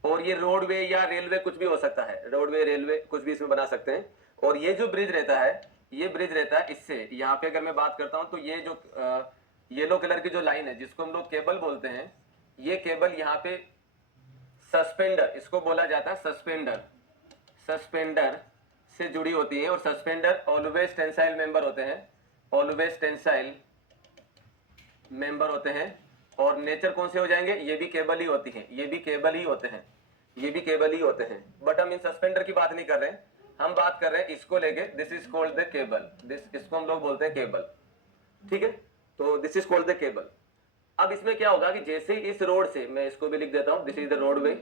और ये रोडवे या रेलवे कुछ भी हो सकता है, रोडवे रेलवे कुछ भी इसमें बना सकते हैं। और ये जो ब्रिज रहता है, ये ब्रिज रहता है इससे, यहाँ पे अगर मैं बात करता हूँ तो ये जो येलो कलर की जो लाइन है जिसको हम लोग केबल बोलते हैं, ये केबल यहाँ पे सस्पेंडर, इसको बोला जाता है सस्पेंडर, सस्पेंडर से जुड़ी होती है। और सस्पेंडर ऑलवेज टेंसाइल मेंबर होते हैं, ऑलवेज टेंसाइल मेंबर होते हैं। और नेचर कौन से हो जाएंगे, ये भी केबल ही होती है, ये भी केबल ही होते हैं, ये भी केबल ही होते हैं। बट हम इन सस्पेंडर की बात नहीं कर रहे हैं, हम बात कर रहे हैं इसको लेके, this is called the cable, this, इसको हम लोग बोलते हैं केबल, ठीक है। तो this is called the cable. अब इसमें क्या होगा कि जैसे इस रोड से, मैं इसको भी लिख देता हूं, this is the roadway,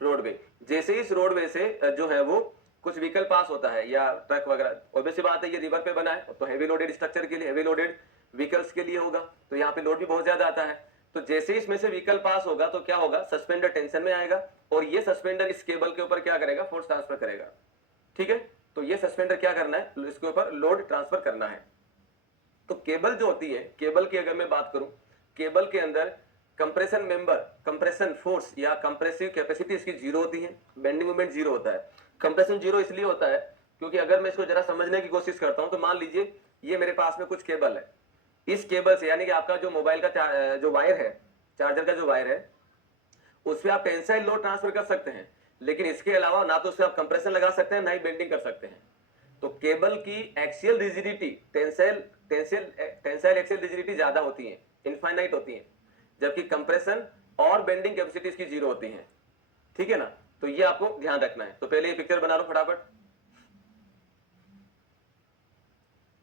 roadway, जैसे इस रोडवे से जो है वो कुछ व्हीकल पास होता है या ट्रक वगैरह, ऑब्वियस बात है ये रिवर पे बना है तो हैवी लोडेड स्ट्रक्चर के लिए, हैवी लोडेड व्हीकल्स के लिए होगा, तो यहाँ पे लोड भी बहुत ज्यादा आता है। तो जैसे इसमें से व्हीकल पास होगा तो क्या होगा, सस्पेंडर टेंशन में आएगा और ये सस्पेंडर इस केबल के ऊपर क्या करेगा, फोर्स ट्रांसफर करेगा, ठीक है। तो ये सस्पेंडर क्या करना है, इसके ऊपर लोड ट्रांसफर करना है। तो केबल जो होती है, केबल की अगर मैं बात करूं, केबल के अंदर कंप्रेशन मेंबर, कंप्रेशन फोर्स या कंप्रेसिव कैपेसिटी इसकी जीरो होती है, बेंडिंग मोमेंट जीरो होता है। कंप्रेशन जीरो इसलिए होता है क्योंकि अगर मैं इसको जरा समझने की कोशिश करता हूं तो मान लीजिए ये मेरे पास में कुछ केबल है, इस केबल से यानी कि आपका जो मोबाइल का जो वायर है, चार्जर का जो वायर है, उस पर आप टेंसाइल लोड ट्रांसफर कर सकते हैं। लेकिन इसके अलावा ना तो उससे आप कंप्रेशन लगा सकते हैं ना ही बेंडिंग कर सकते हैं। तो केबल की axial rigidity, tensile axial rigidity ज्यादा होती है, इनफाइनाइट होती है, जबकि कंप्रेशन और बेंडिंग कैपेसिटी इसकी जीरो होती है। ठीक है ना, तो ये आपको ध्यान रखना है। तो पहले ये पिक्चर बना लो फटाफट,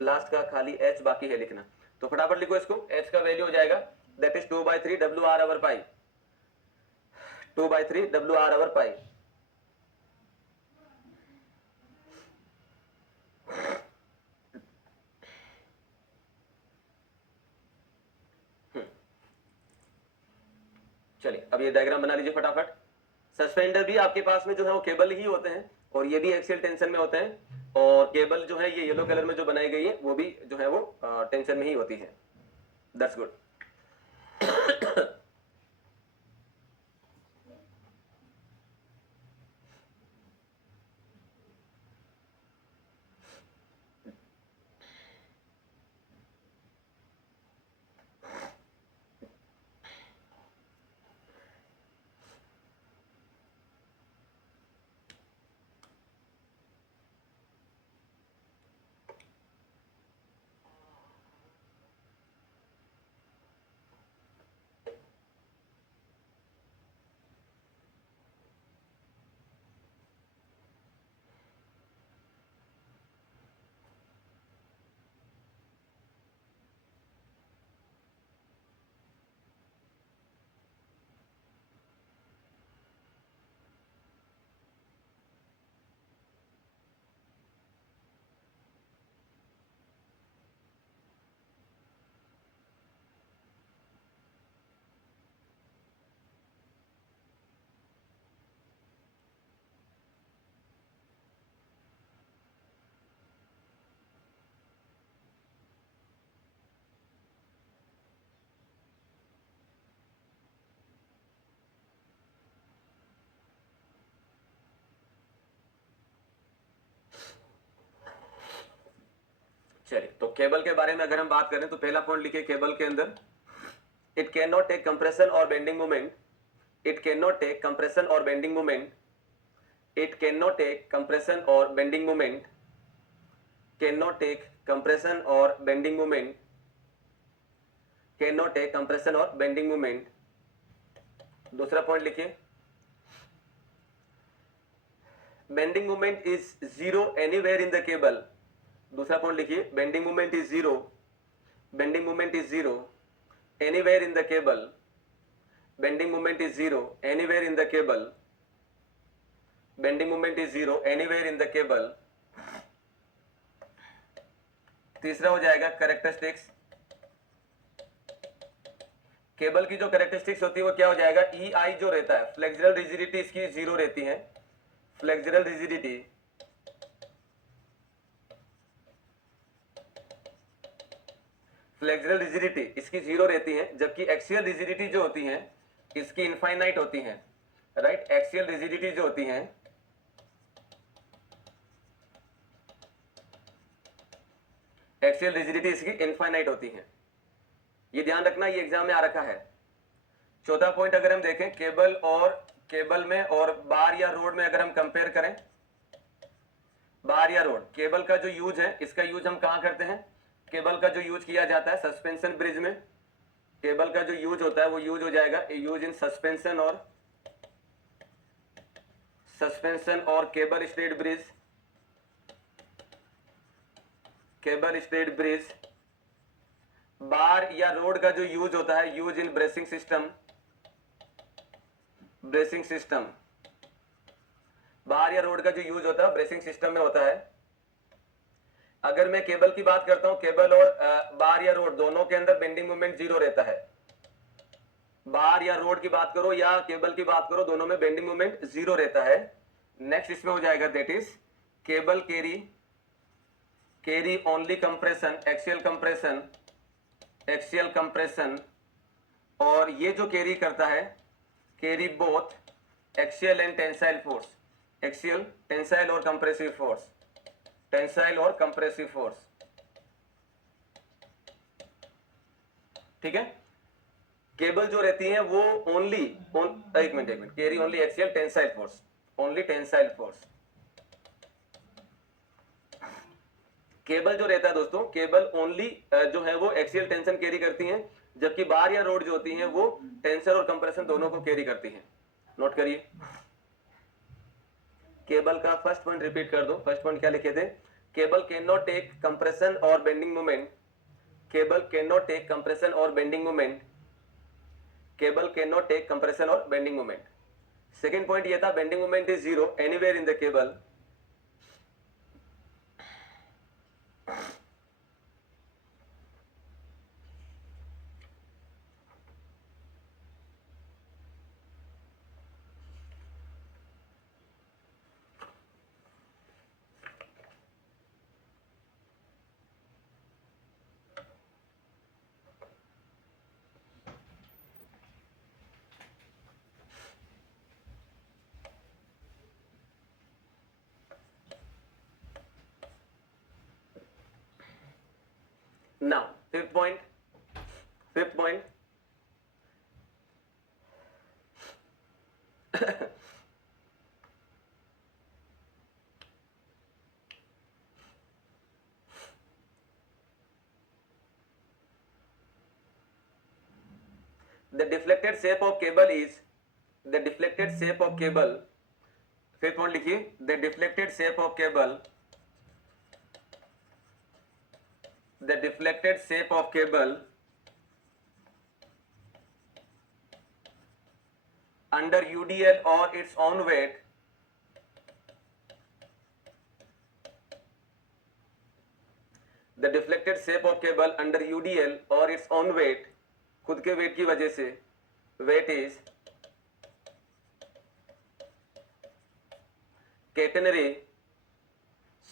लास्ट का खाली एच बाकी है लिखना, तो फटाफट लिखो इसको। एच का वैल्यू हो जाएगा दैट इज 2/3 WR/पाई, 2/3 WR/पाई। चलिए अब ये डायग्राम बना लीजिए फटाफट। सस्पेंडर भी आपके पास में जो है वो केबल ही होते हैं, और ये भी एक्सियल टेंशन में होते हैं, और केबल जो है ये येलो कलर में जो बनाई गई है वो भी जो है वो टेंशन में ही होती है। That's good. चलिए, तो केबल के बारे में अगर हम बात करें तो पहला पॉइंट लिखिए केबल के अंदर, it can not take compression और bending moment, it can not take compression और bending moment, it can not take compression और bending moment, can not take compression और bending moment, can not take compression और बेंडिंग मोमेंट। दूसरा पॉइंट लिखिए, bending moment is zero anywhere in the cable. दूसरा पॉइंट लिखिए, bending moment is zero, bending moment is zero anywhere in the cable, bending moment is zero anywhere in the cable, bending moment is zero anywhere in the cable. तीसरा हो जाएगा कैरेक्टरिस्टिक्स। केबल की जो कैरेक्टरिस्टिक्स होती है वो क्या हो जाएगा, ई आई जो रहता है, फ्लेक्सुरल रिजिडिटी इसकी जीरो रहती है, फ्लेक्सुरल रिजिडिटी, फ्लेक्सुरल रिजिडिटी इसकी जीरो रहती है, जबकि एक्सियल रिजिडिटी जो होती है इसकी इनफाइनाइट होती है। राइट, एक्सियल रिजिडिटी जो होती है, एक्सियल रिजिडिटी इसकी इनफाइनाइट होती है। ये ध्यान रखना, ये एग्जाम में आ रखा है। चौथा पॉइंट अगर हम देखें, केबल में और बार या रोड में अगर हम कंपेयर करें, बार या रोड, केबल का जो यूज है इसका यूज हम कहां करते हैं, केबल का जो यूज किया जाता है सस्पेंशन ब्रिज में, केबल का जो यूज होता है वो यूज हो जाएगा यूज इन सस्पेंशन और cable straight bridge, cable straight bridge. Bar या रोड का जो यूज होता है use in bracing system, bracing system, bar या रोड का जो यूज होता है ब्रेसिंग सिस्टम में होता है। अगर मैं केबल की बात करता हूं, केबल और बार या रोड दोनों के अंदर बेंडिंग मोमेंट जीरो रहता है। बार या रोड की बात करो या केबल की बात करो, दोनों में बेंडिंग मोमेंट जीरो रहता है। नेक्स्ट इसमें हो जाएगा that is cable carry only compression, axial compression, और ये जो कैरी करता है, carry both axial and tensile force, axial, tensile और कंप्रेसिव फोर्स, टेंसाइल और कंप्रेसिव फोर्स। ठीक है, केबल जो रहती है वो ओनली एक minute carry only axial tensile force, only tensile force. Cable जो रहता है दोस्तों, केबल ओनली जो है वो एक्सियल टेंशन कैरी करती हैं, जबकि बार या रोड जो होती हैं वो टेंशन और कंप्रेशन दोनों को कैरी करती हैं। नोट करिए, केबल का फर्स्ट पॉइंट रिपीट कर दो। फर्स्ट पॉइंट क्या लिखे थे? Cable can not take compression और bending moment, cable can not take compression और bending moment, cable can not take compression और बेंडिंग मोमेंट। सेकेंड पॉइंट ये था bending moment is zero anywhere in the cable. Now, fifth point. The deflected shape of cable is, the deflected shape of cable, fifth point लिखिए, the deflected shape of cable, the deflected shape of cable under UDL or its own weight the deflected shape of cable under UDL or its own weight, खुद के वेट की वजह से, weight is catenary,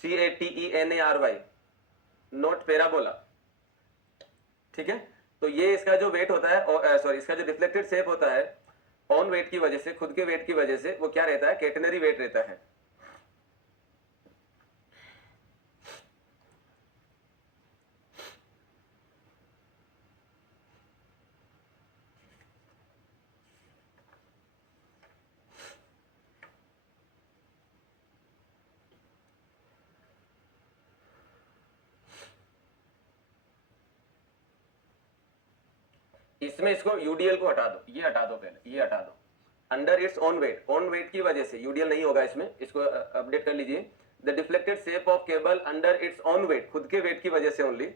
CATENARY, note parabola. ठीक है, तो ये इसका जो वेट होता है, सॉरी इसका जो डिफ्लेक्टेड शेप होता है ऑन वेट की वजह से, खुद के वेट की वजह से, वो क्या रहता है? कैटेनरी वेट रहता है। इसमें इसको यूडीएल को हटा दो, ये हटा दो, पहले ये हटा दो। Under its own weight, own weight की वजह से यूडीएल नहीं होगा इसमें, इसको अपडेट कर लीजिए। The deflected shape of cable under its own weight, खुद के वेट की वजह से only,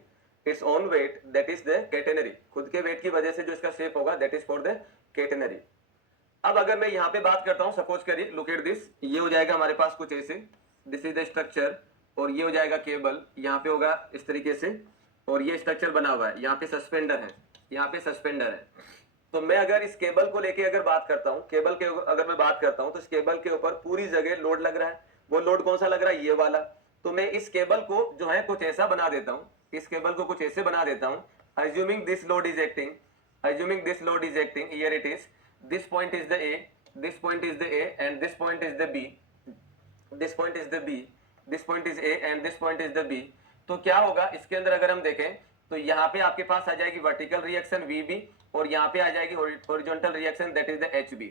its own weight that is the catenary, खुद के वेट की वजह से जो इसका शेप होगा that is for the catenary. अब अगर मैं यहाँ पे बात करता हूँ, सपोज करिए, लुक एट दिस, ये हो जाएगा हमारे पास कुछ ऐसे, दिस इज द स्ट्रक्चर, और ये हो जाएगा केबल, यहाँ पे होगा इस तरीके से, और ये स्ट्रक्चर बना हुआ है, यहाँ पे सस्पेंडर है, यहाँ पे सस्पेंडर है। तो मैं अगर इस केबल को लेके अगर बात करता हूँ, केबल के अगर मैं बात करता हूँ, तो इस केबल के ऊपर पूरी जगह लोड लग रहा है। वो लोड कौन सा लग रहा है? ये वाला। तो मैं इस केबल को जो है कुछ ऐसा बना देता हूँ, इस केबल को कुछ ऐसे बना देता हूँ, assuming this load is acting, assuming this load is acting, here it is, this point is the A, this point is the A and this point is the B, this point is the B, this point is A and this point is the B। तो क्या होगा इसके अंदर अगर हम देखें, तो यहाँ पे आपके पास आ जाएगी वर्टिकल रिएक्शन VB, और यहाँ पे आ जाएगी horizontal reaction that is the HB।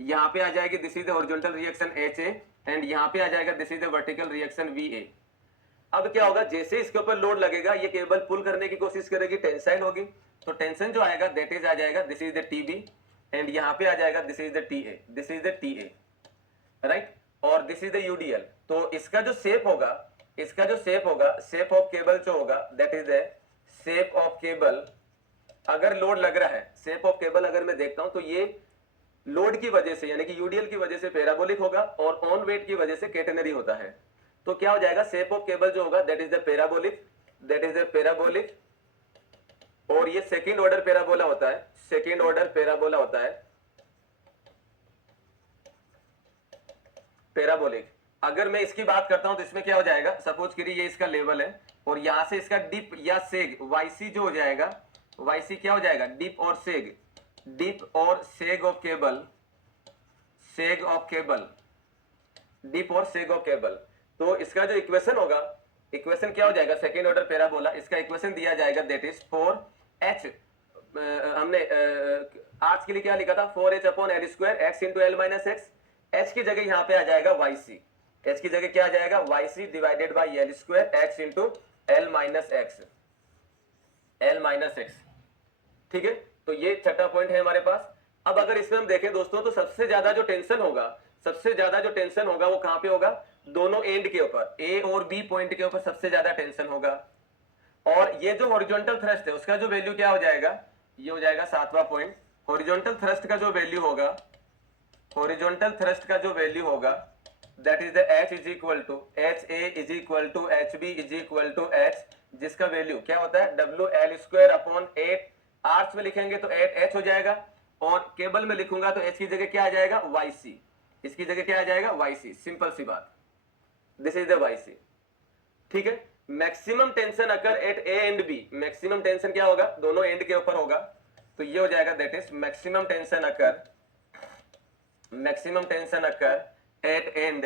यहाँ पे आ जाएगी this is the horizontal reaction HA, and यहाँ पे आ जाएगा this is the vertical reaction VA। अब क्या होगा, जैसे इसके ऊपर लोड लगेगा, ये केबल पुल करने की कोशिश करेगी, टेंसाइल होगी, तो टेंशन जो आएगा दैट इज आ जाएगा this is the TB, and यहाँ पे आ जाएगा this is the TA, this is the TA, right, और दिस इज द UDL। तो इसका जो शेप होगा, इसका जो शेप होगा, शेप ऑफ केबल जो होगा that is the shape of cable. अगर लोड लग रहा है, शेप ऑफ केबल अगर मैं देखता हूं, तो ये लोड की वजह से यानी कि यूडीएल की वजह से पैराबोलिक होगा, और ऑन वेट की वजह से कैटेनरी होता है। तो क्या हो जाएगा, शेप ऑफ केबल जो होगा that is the parabolic, that is the parabolic, और ये सेकंड ऑर्डर पैराबोला होता है, सेकंड ऑर्डर पैराबोला होता है, पैराबोलिक। अगर मैं इसकी बात करता हूं तो इसमें क्या हो जाएगा, सपोज करिए ये इसका लेवल है, और यहां से इसका डिप या सेग YC जो हो जाएगा, YC क्या हो जाएगा, डिप और सेग, डिप और sag of cable, sag of cable, dip और सेग ऑफ केबल। तो इसका जो इक्वेशन होगा, इक्वेशन क्या हो जाएगा, सेकेंड ऑर्डर पैराबोला, इसका इक्वेशन दिया जाएगा दैट इज 4H, हमने आज के लिए क्या लिखा था, 4H upon L square, X into L minus x, H की जगह यहां पे आ जाएगा वाई सी, एच की जगह क्या आ जाएगा, Y C divided by L square H into L minus X, L minus X. ठीक है, तो ये छठा पॉइंट है हमारे पास। अब अगर इसमें हम देखें दोस्तों तो सबसे ज्यादा जो टेंशन होगा, सबसे ज्यादा जो टेंशन होगा वो कहां पे होगा, दोनों एंड के ऊपर, ए और बी पॉइंट के ऊपर सबसे ज्यादा टेंशन होगा। और ये जो हॉरिजॉन्टल थ्रस्ट है उसका जो वैल्यू क्या हो जाएगा, ये हो जाएगा सातवां पॉइंट। हॉरिजॉन्टल थ्रस्ट का जो वैल्यू होगा, हॉरिजॉन्टल थ्रस्ट का जो वैल्यू होगा that is the H is equal to H A is equal to H B is equal to H, जिसका वैल्यू क्या होता है W L square upon 8, arts में लिखेंगे तो 8 एच हो जाएगा, और केबल में लिखूंगा तो एच की जगह क्या आ जाएगा वाई सी, इसकी जगह क्या आ जाएगा वाई सी, सिंपल सी बात, this is the Y C. ठीक है, maximum tension occur at A and B, maximum tension क्या होगा, दोनों एंड के ऊपर होगा, तो ये हो जाएगा that is maximum tension occur, maximum tension occur eight and,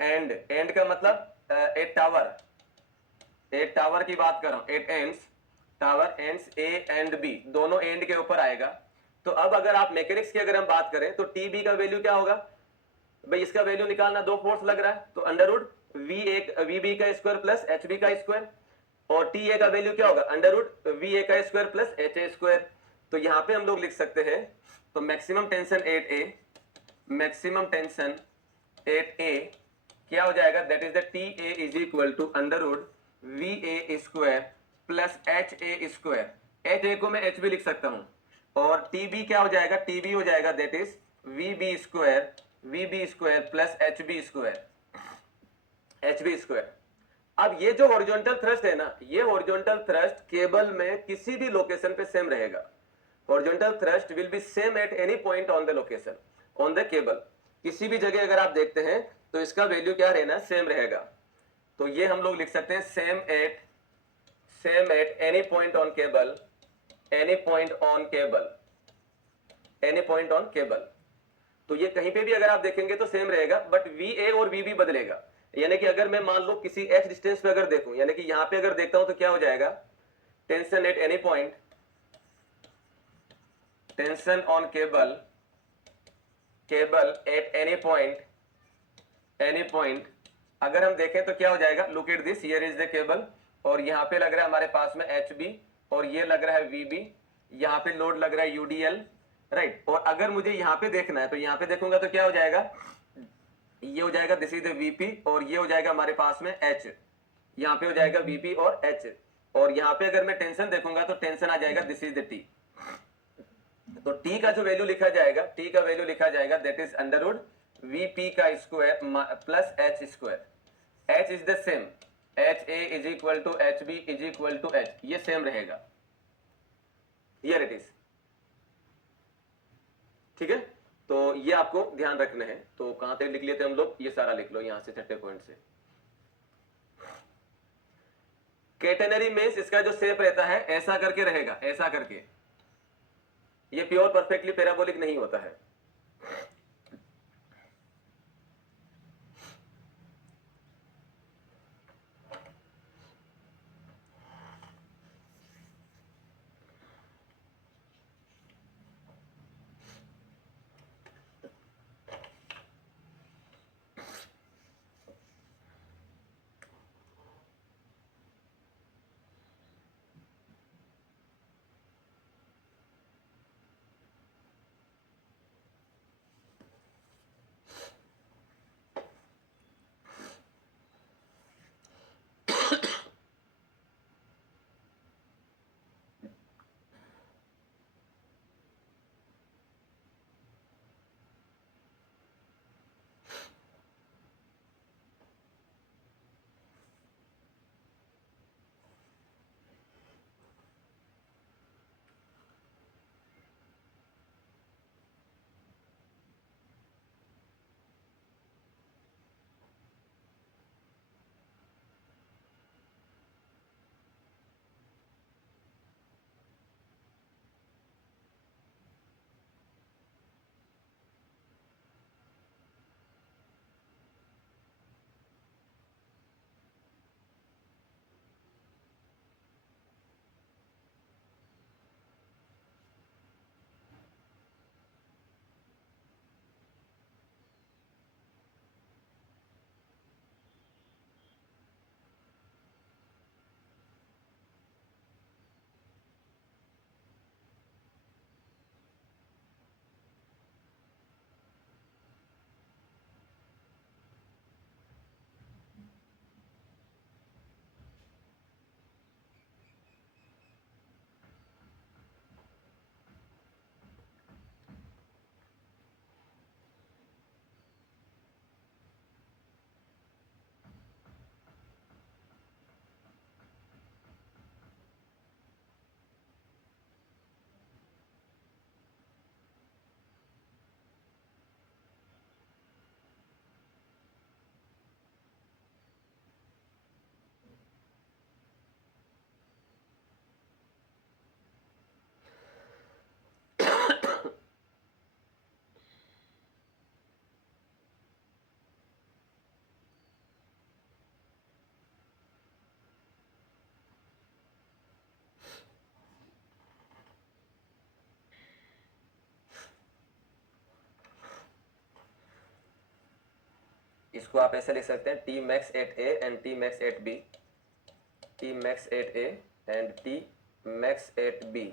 and का मतलब एट टावर, एट टावर की बात कर रहा हूं, at ends, tower ends A and B दोनों एंड के ऊपर आएगा। तो अब अगर आप मैकेनिक्स की अगर हम बात करें तो टी बी का वैल्यू क्या होगा भाई, इसका वैल्यू निकालना, दो फोर्स लग रहा है तो under root V A V B का स्क्वायर प्लस एच बी का स्क्वायर, और टी ए का वैल्यू क्या होगा अंडर रूट वी ए का square plus H A square. तो यहां पे हम लोग लिख सकते हैं, तो maximum tension at A, maximum tension at A क्या हो जाएगा that is the T A is equal to under root V A square plus H A square, H A को मैं एच बी लिख सकता हूं, और टी बी क्या हो जाएगा, टी बी हो जाएगा that is V B square plus H B square, H B square. अब ये जो हॉरिजॉन्टल थ्रस्ट है ना, ये हॉरिजॉन्टल थ्रस्ट केबल में किसी भी लोकेशन पे सेम रहेगा, horizontal thrust will be same at any point on the location, on the cable, किसी भी जगह अगर आप देखते हैं तो इसका वैल्यू क्या रहना, सेम रहेगा। तो ये हम लोग लिख सकते हैं same at any point on cable, any point on cable, any point on cable. तो ये कहीं पे भी अगर आप देखेंगे तो सेम रहेगा, बट वी ए और वी बी बदलेगा। यानी कि अगर मैं मान लो किसी एच डिस्टेंस पे अगर देखूं, यानी कि यहां पे अगर देखता हूं तो क्या हो जाएगा, tension at any point, tension on cable, cable at any point, any point अगर हम देखें तो क्या हो जाएगा, look at this, here is the cable, और यहाँ पे लग रहा है हमारे पास में एच बी, और ये लग रहा है वी बी, यहाँ पे लोड लग रहा है यूडीएल, राइट। और अगर मुझे यहाँ पे देखना है तो यहाँ पे देखूंगा तो क्या हो जाएगा, ये हो जाएगा दिस इज द वीपी, और ये हो जाएगा हमारे पास में एच, यहाँ पे हो जाएगा वीपी और एच, और यहाँ पे अगर मैं टेंशन देखूंगा तो टेंशन आ जाएगा दिस इज द टी। तो टी का जो वैल्यू लिखा जाएगा, टी का वैल्यू लिखा जाएगा that is under root VP का square plus H square, H is the same, H A is equal to H B is equal to H, ये सेम रहेगा, हियर इट इज। ठीक है, तो ये आपको ध्यान रखना है। तो कहां तक लिख लिए थे हम लोग, ये सारा लिख लो यहां से छठे पॉइंट से। कैटेनरी मींस इसका जो शेप रहता है ऐसा करके रहेगा, ऐसा करके, ये प्योर परफेक्टली पैराबोलिक नहीं होता है। इसको आप ऐसे लिख सकते हैं T max at A and T max at B, T max at A and T max at B.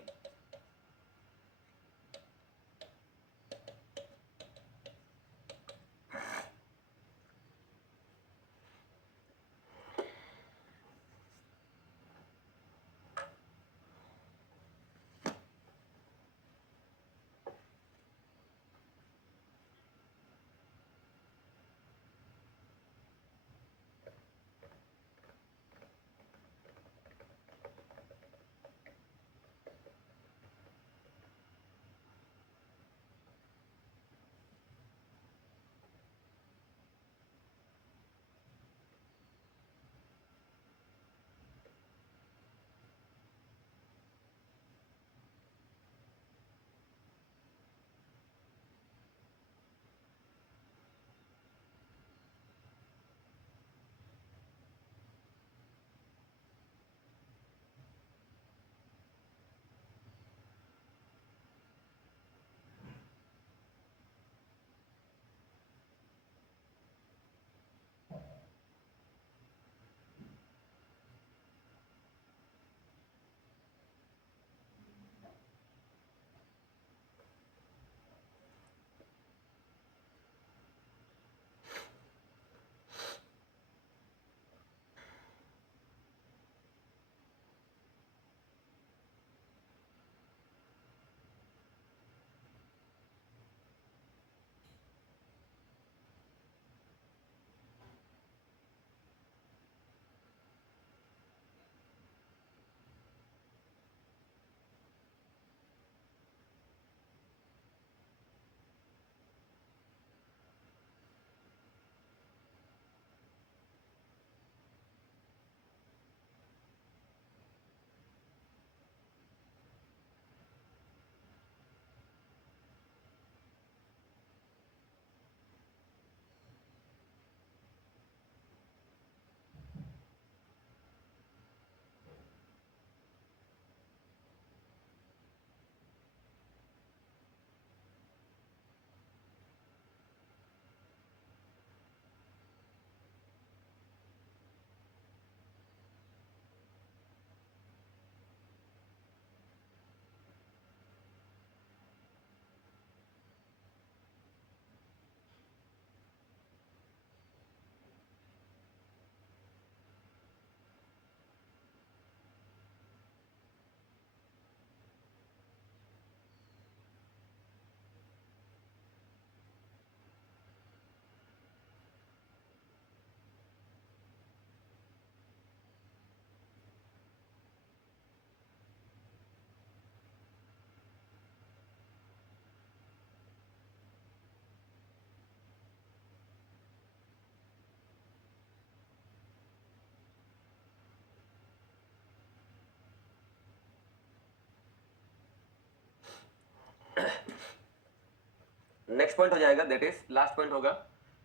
Next point हो जाएगा, दैट इज लास्ट पॉइंट होगा,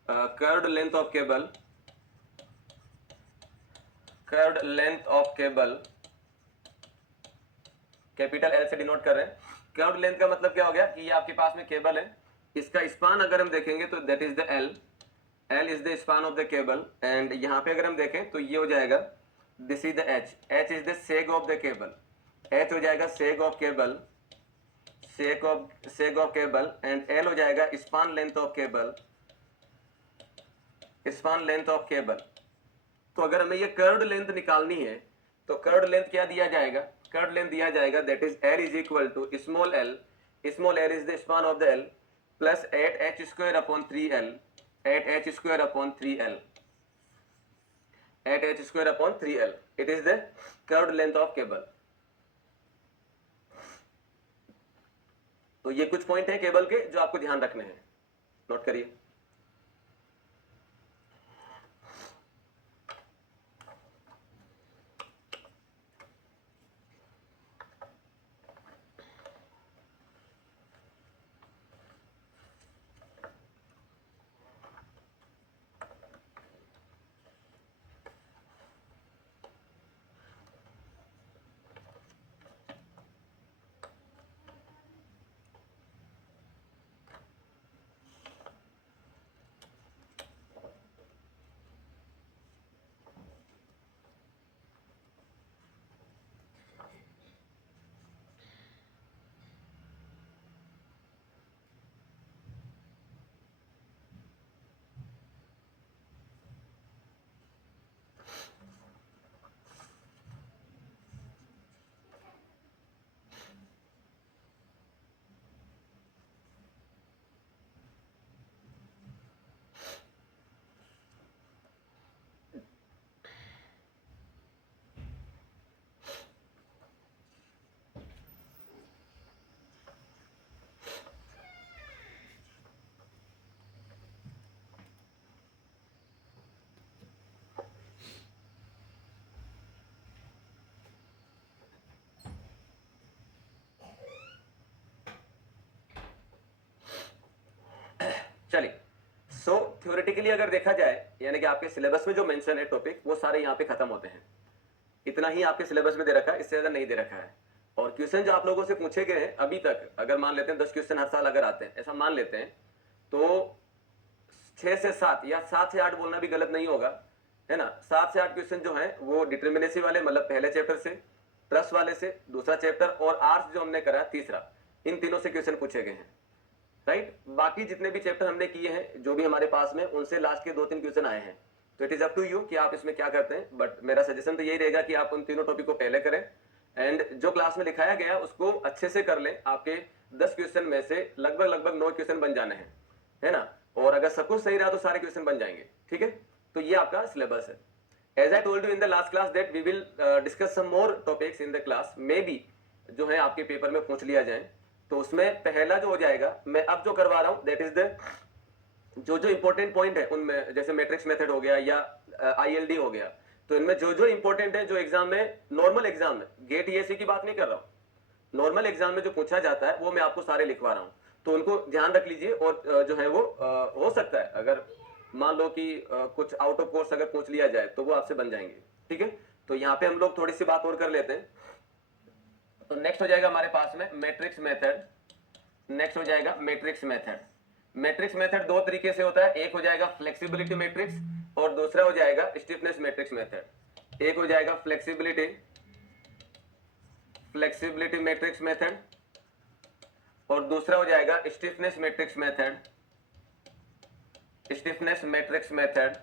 curved length of cable, curved length of cable, capital L से डिनोट कर रहे हैं। कर्व्ड लेंथ का मतलब क्या हो गया कि ये आपके पास में केबल है, इसका स्पान अगर हम देखेंगे तो that is the L, L is the span of the cable, and यहाँ पे अगर हम देखें तो ये हो जाएगा this is the H, H is the सेग of the cable, H हो जाएगा सेग of cable, sag of cable, and L हो जाएगा span length of cable, span length of cable. तो अगर हमें ये कर्व्ड लेंथ निकालनी है तो कर्व्ड लेंथ क्या दिया जाएगा, कर्व्ड लेंथ दिया जाएगा that is L is equal to small L is the span of the L plus 8h square upon 3l, 8h square upon 3l, 8h square upon 3l, it is the curved length of cable. तो ये कुछ पॉइंट हैं केबल के जो आपको ध्यान रखने हैं, नोट करिए। थ्योरेटिकली अगर देखा जाए, यानी कि आपके सिलेबस में जो मेंशन है टॉपिक, वो सारे यहाँ पे खत्म होते हैं। इतना ही आपके सिलेबस में दे रखा है, इससे ज्यादा नहीं दे रखा है। और क्वेश्चन जो आप लोगों से पूछे गए हैं अभी तक, अगर मान लेते हैं 10 क्वेश्चन हर साल अगर आते हैं, ऐसा मान लेते हैं, तो 6 से 7 या 7 से 8 बोलना भी गलत नहीं होगा, है ना। 7 से 8 क्वेश्चन जो है वो डिटर्मिनेसी वाले, मतलब पहले चैप्टर से, ट्रस्ट वाले से दूसरा चैप्टर, और आर्ट्स जो हमने करा तीसरा, इन तीनों से क्वेश्चन पूछे गए हैं, राइट। बाकी जितने भी चैप्टर हमने किए हैं जो भी हमारे पास में, उनसे लास्ट के 2-3 क्वेश्चन आए हैं। तो it is up to you कि आप इसमें क्या करते हैं, बट मेरा सजेशन तो यही रहेगा कि आप उन तीनों टॉपिक को पहले करें, एंड जो क्लास में दिखाया गया उसको अच्छे से कर लें। आपके 10 क्वेश्चन में से लगभग 9 क्वेश्चन बन जाने हैं, है ना। और अगर सब कुछ सही रहा तो सारे क्वेश्चन बन जाएंगे, ठीक है। तो ये आपका सिलेबस है। As I told you in the last class that we will discuss some more topics in the class, maybe जो है आपके पेपर में पूछ लिया जाए। तो उसमें पहला जो हो जाएगा, मैं अब जो करवा रहा हूं, दैट इज द जो इंपॉर्टेंट पॉइंट है उनमें, जैसे मैट्रिक्स मेथड हो गया या ILD हो गया, तो इनमें जो इंपॉर्टेंट है, जो एग्जाम में, नॉर्मल एग्जाम में, गेट ESE की बात नहीं कर रहा हूं, नॉर्मल एग्जाम में जो पूछा जाता है वो मैं आपको सारे लिखवा रहा हूं। तो उनको ध्यान रख लीजिए। और जो है वो हो सकता है अगर मान लो कि कुछ आउट ऑफ कोर्स अगर पूछ लिया जाए तो वो आपसे बन जाएंगे, ठीक है। तो यहाँ पे हम लोग थोड़ी सी बात और कर लेते हैं। तो नेक्स्ट हो जाएगा हमारे पास में मैट्रिक्स मेथड। नेक्स्ट हो जाएगा मैट्रिक्स मेथड। मैट्रिक्स मेथड दो तरीके से होता है, एक हो जाएगा फ्लेक्सिबिलिटी मैट्रिक्स और दूसरा हो जाएगा स्टिफनेस मैट्रिक्स मेथड। एक हो जाएगा फ्लेक्सिबिलिटी मैट्रिक्स मेथड और दूसरा हो जाएगा stiffness matrix method. Stiffness matrix method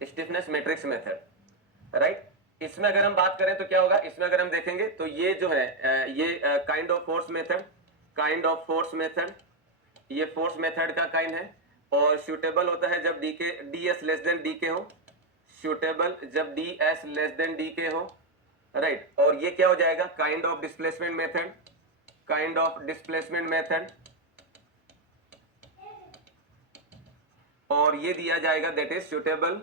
stiffness matrix method, right. इसमें अगर हम बात करें तो क्या होगा, इसमें अगर हम देखेंगे तो ये जो है ये काइंड ऑफ फोर्स मेथड, ये फोर्स मेथड का काइंड है। और सूटेबल होता है जब ds लेस देन डी के हो, सूटेबल जब ds लेस देन डी के हो, राइट। और ये क्या हो जाएगा, काइंड ऑफ डिस्प्लेसमेंट मेथड, और ये दिया जाएगा that is suitable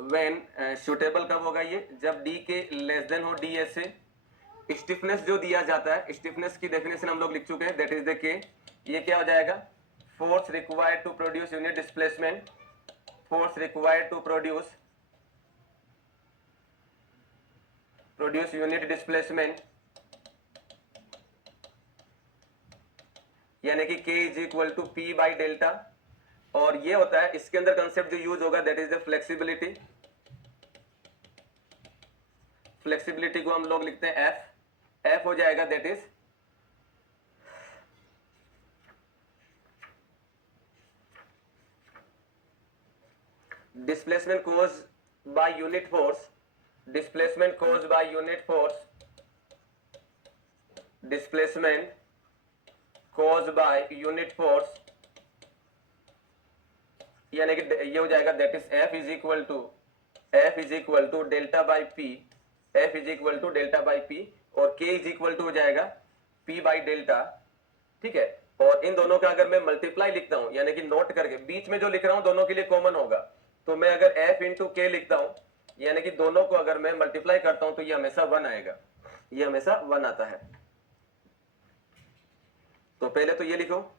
when, suitable कब होगा ये, जब डी के लेस देन हो ds से। स्टिफनेस जो दिया जाता है, स्टिफनेस की डेफिनेशन हम लोग लिख चुके हैं, दैट इज द के। ये क्या हो जाएगा, force required to produce unit displacement, force required to produce unit displacement, यानी कि K is equal to P by delta. और ये होता है, इसके अंदर कंसेप्ट जो यूज होगा that is the flexibility. Flexibility को हम लोग लिखते हैं F हो जाएगा that is displacement caused by unit force, displacement caused by unit force, displacement caused by unit force, यानी कि ये हो जाएगा that is F is equal to delta by P, F is equal to delta by P, और K इज इक्वल टू हो जाएगा P बाई डेल्टा, ठीक है। और इन दोनों का अगर मैं मल्टीप्लाई लिखता हूं, यानी कि नोट करके बीच में जो लिख रहा हूं दोनों के लिए कॉमन होगा, तो मैं अगर F इंटू K लिखता हूं, यानी कि दोनों को अगर मैं मल्टीप्लाई करता हूं तो ये हमेशा 1 आएगा, ये हमेशा 1 आता है। तो पहले तो ये लिखो,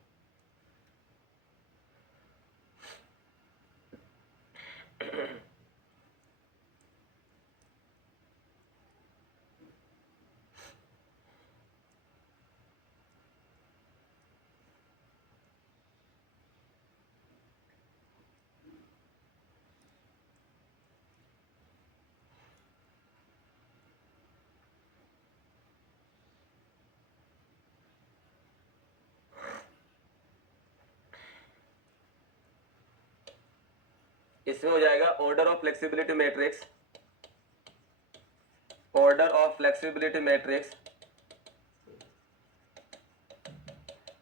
इसमें हो जाएगा order of flexibility matrix,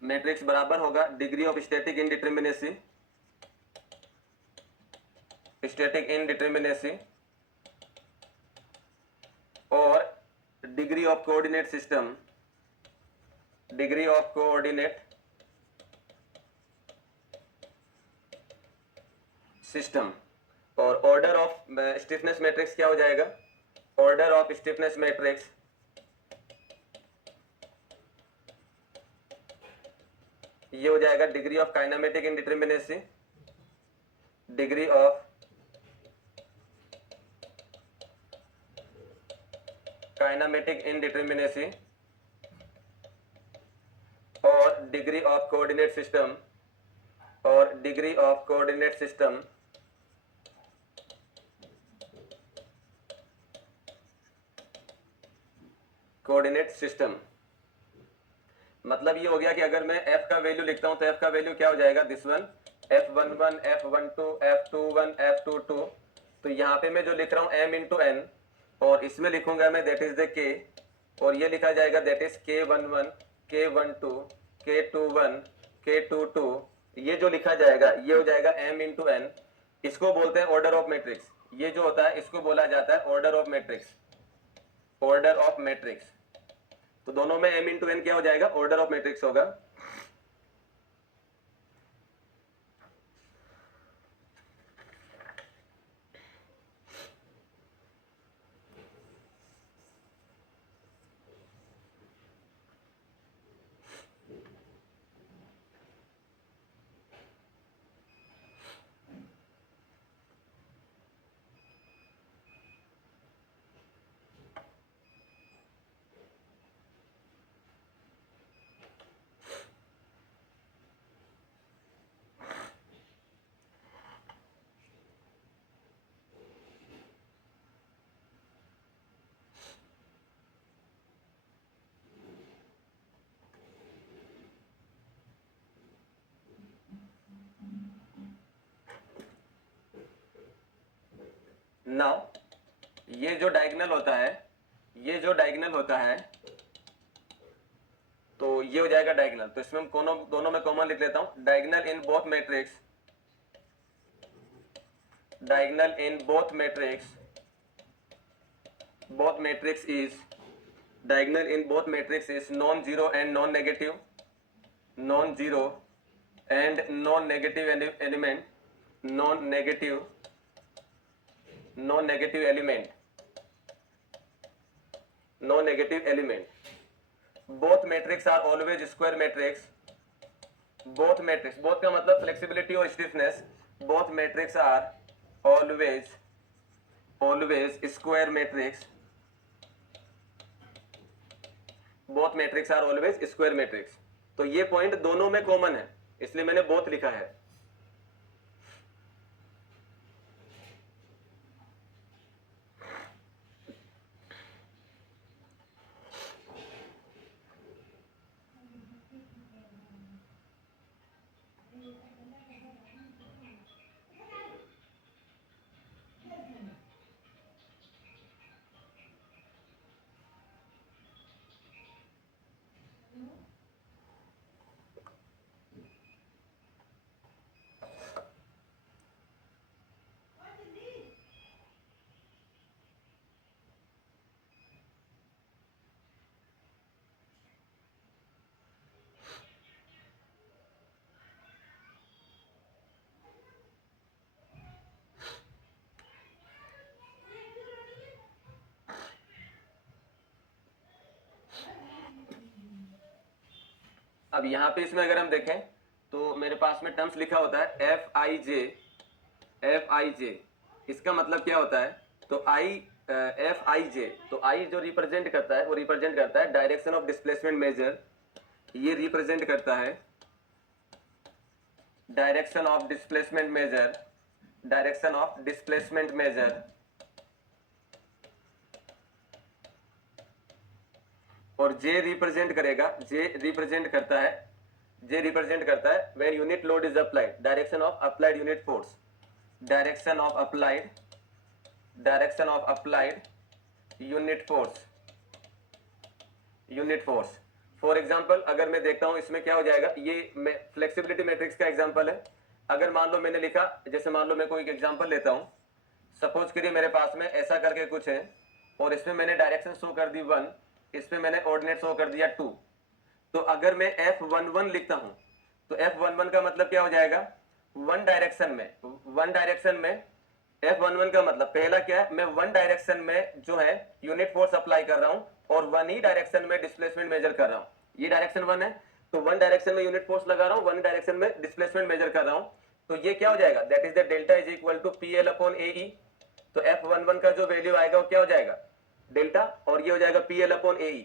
matrix बराबर होगा डिग्री ऑफ स्टैटिक इनडिटर्मिनेसी और डिग्री ऑफ कोऑर्डिनेट सिस्टम। और ऑर्डर ऑफ स्टिफनेस मैट्रिक्स क्या हो जाएगा, ऑर्डर ऑफ स्टिफनेस मैट्रिक्स ये हो जाएगा degree of kinematic indeterminacy, degree of kinematic indeterminacy और डिग्री ऑफ कोऑर्डिनेट सिस्टम, और degree of coordinate system coordinate system. मतलब ये हो गया कि अगर मैं f का वैल्यू लिखता हूं तो f का वैल्यू क्या हो जाएगा, this one f11 f12 f21 f22। तो यहाँ पे मैं जो लिख रहा हूँ m इंटू n, और इसमें लिखूंगा मैं दैट इज द k, और ये लिखा जाएगा that is k11 k12 k21 k22। ये जो लिखा जाएगा ये हो जाएगा m इंटू n। इसको बोलते हैं ऑर्डर ऑफ मैट्रिक्स। ये जो होता है इसको बोला जाता है order of matrix, order of matrix. तो दोनों में m इंटू n क्या हो जाएगा, ऑर्डर ऑफ मैट्रिक्स होगा। नाउ ये जो डायगोनल होता है, ये जो डायगोनल होता है, तो ये हो जाएगा डायगोनल। तो इसमें दोनों में कॉमन लिख लेता हूं, diagonal in both matrix, diagonal in both matrix, both matrix is diagonal in both matrix is non-zero and non-negative, non-zero and non-negative element, non-negative element, non-negative element. Both matrix are always square matrix, both matrix, both का मतलब flexibility और stiffness, both matrix are always square matrix, both matrix are always square matrix. तो ये पॉइंट दोनों में कॉमन है, इसलिए मैंने बोथ लिखा है। अब यहाँ पे इसमें अगर हम देखें तो मेरे पास में टर्म्स लिखा होता है एफ आई जे। इसका मतलब क्या होता है, तो एफ आई जे, तो आई जो रिप्रेजेंट करता है वो रिप्रेजेंट करता है डायरेक्शन ऑफ डिस्प्लेसमेंट मेजर, ये रिप्रेजेंट करता है direction of displacement measure, direction of displacement measure. और जे रिप्रेजेंट करेगा, जे रिप्रेजेंट करता है when unit load is applied, direction of applied unit force, direction of applied unit force. For example अगर मैं देखता हूं इसमें क्या हो जाएगा, ये फ्लेक्सिबिलिटी मैट्रिक्स का एग्जांपल है। अगर मान लो मैंने लिखा, जैसे मान लो मैं कोई एग्जांपल लेता हूं, सपोज करिए मेरे पास में ऐसा करके कुछ है और इसमें मैंने डायरेक्शन शो कर दी 1, इसमें मैंने ऑर्डिनेट शो कर दिया 2। तो अगर मैं F11 लिखता हूं तो F11 का मतलब क्या हो जाएगा, वन डायरेक्शन में F11 का मतलब पहला क्या है, मैं वन डायरेक्शन में जो है यूनिट फोर्स अप्लाई कर रहा हूं और वन ही डायरेक्शन में डिस्प्लेसमेंट मेजर कर रहा हूं। ये डायरेक्शन 1 है। तो वन डायरेक्शन में यूनिट फोर्स लगा रहा हूँ, वन डायरेक्शन में डिस्प्लेसमेंट मेजर कर रहा हूँ, तो ये क्या हो जाएगा, that is the delta is equal to P L upon A E. तो F11 का जो वैल्यू आएगा वो क्या हो जाएगा, डेल्टा, और ये हो जाएगा P L upon A E.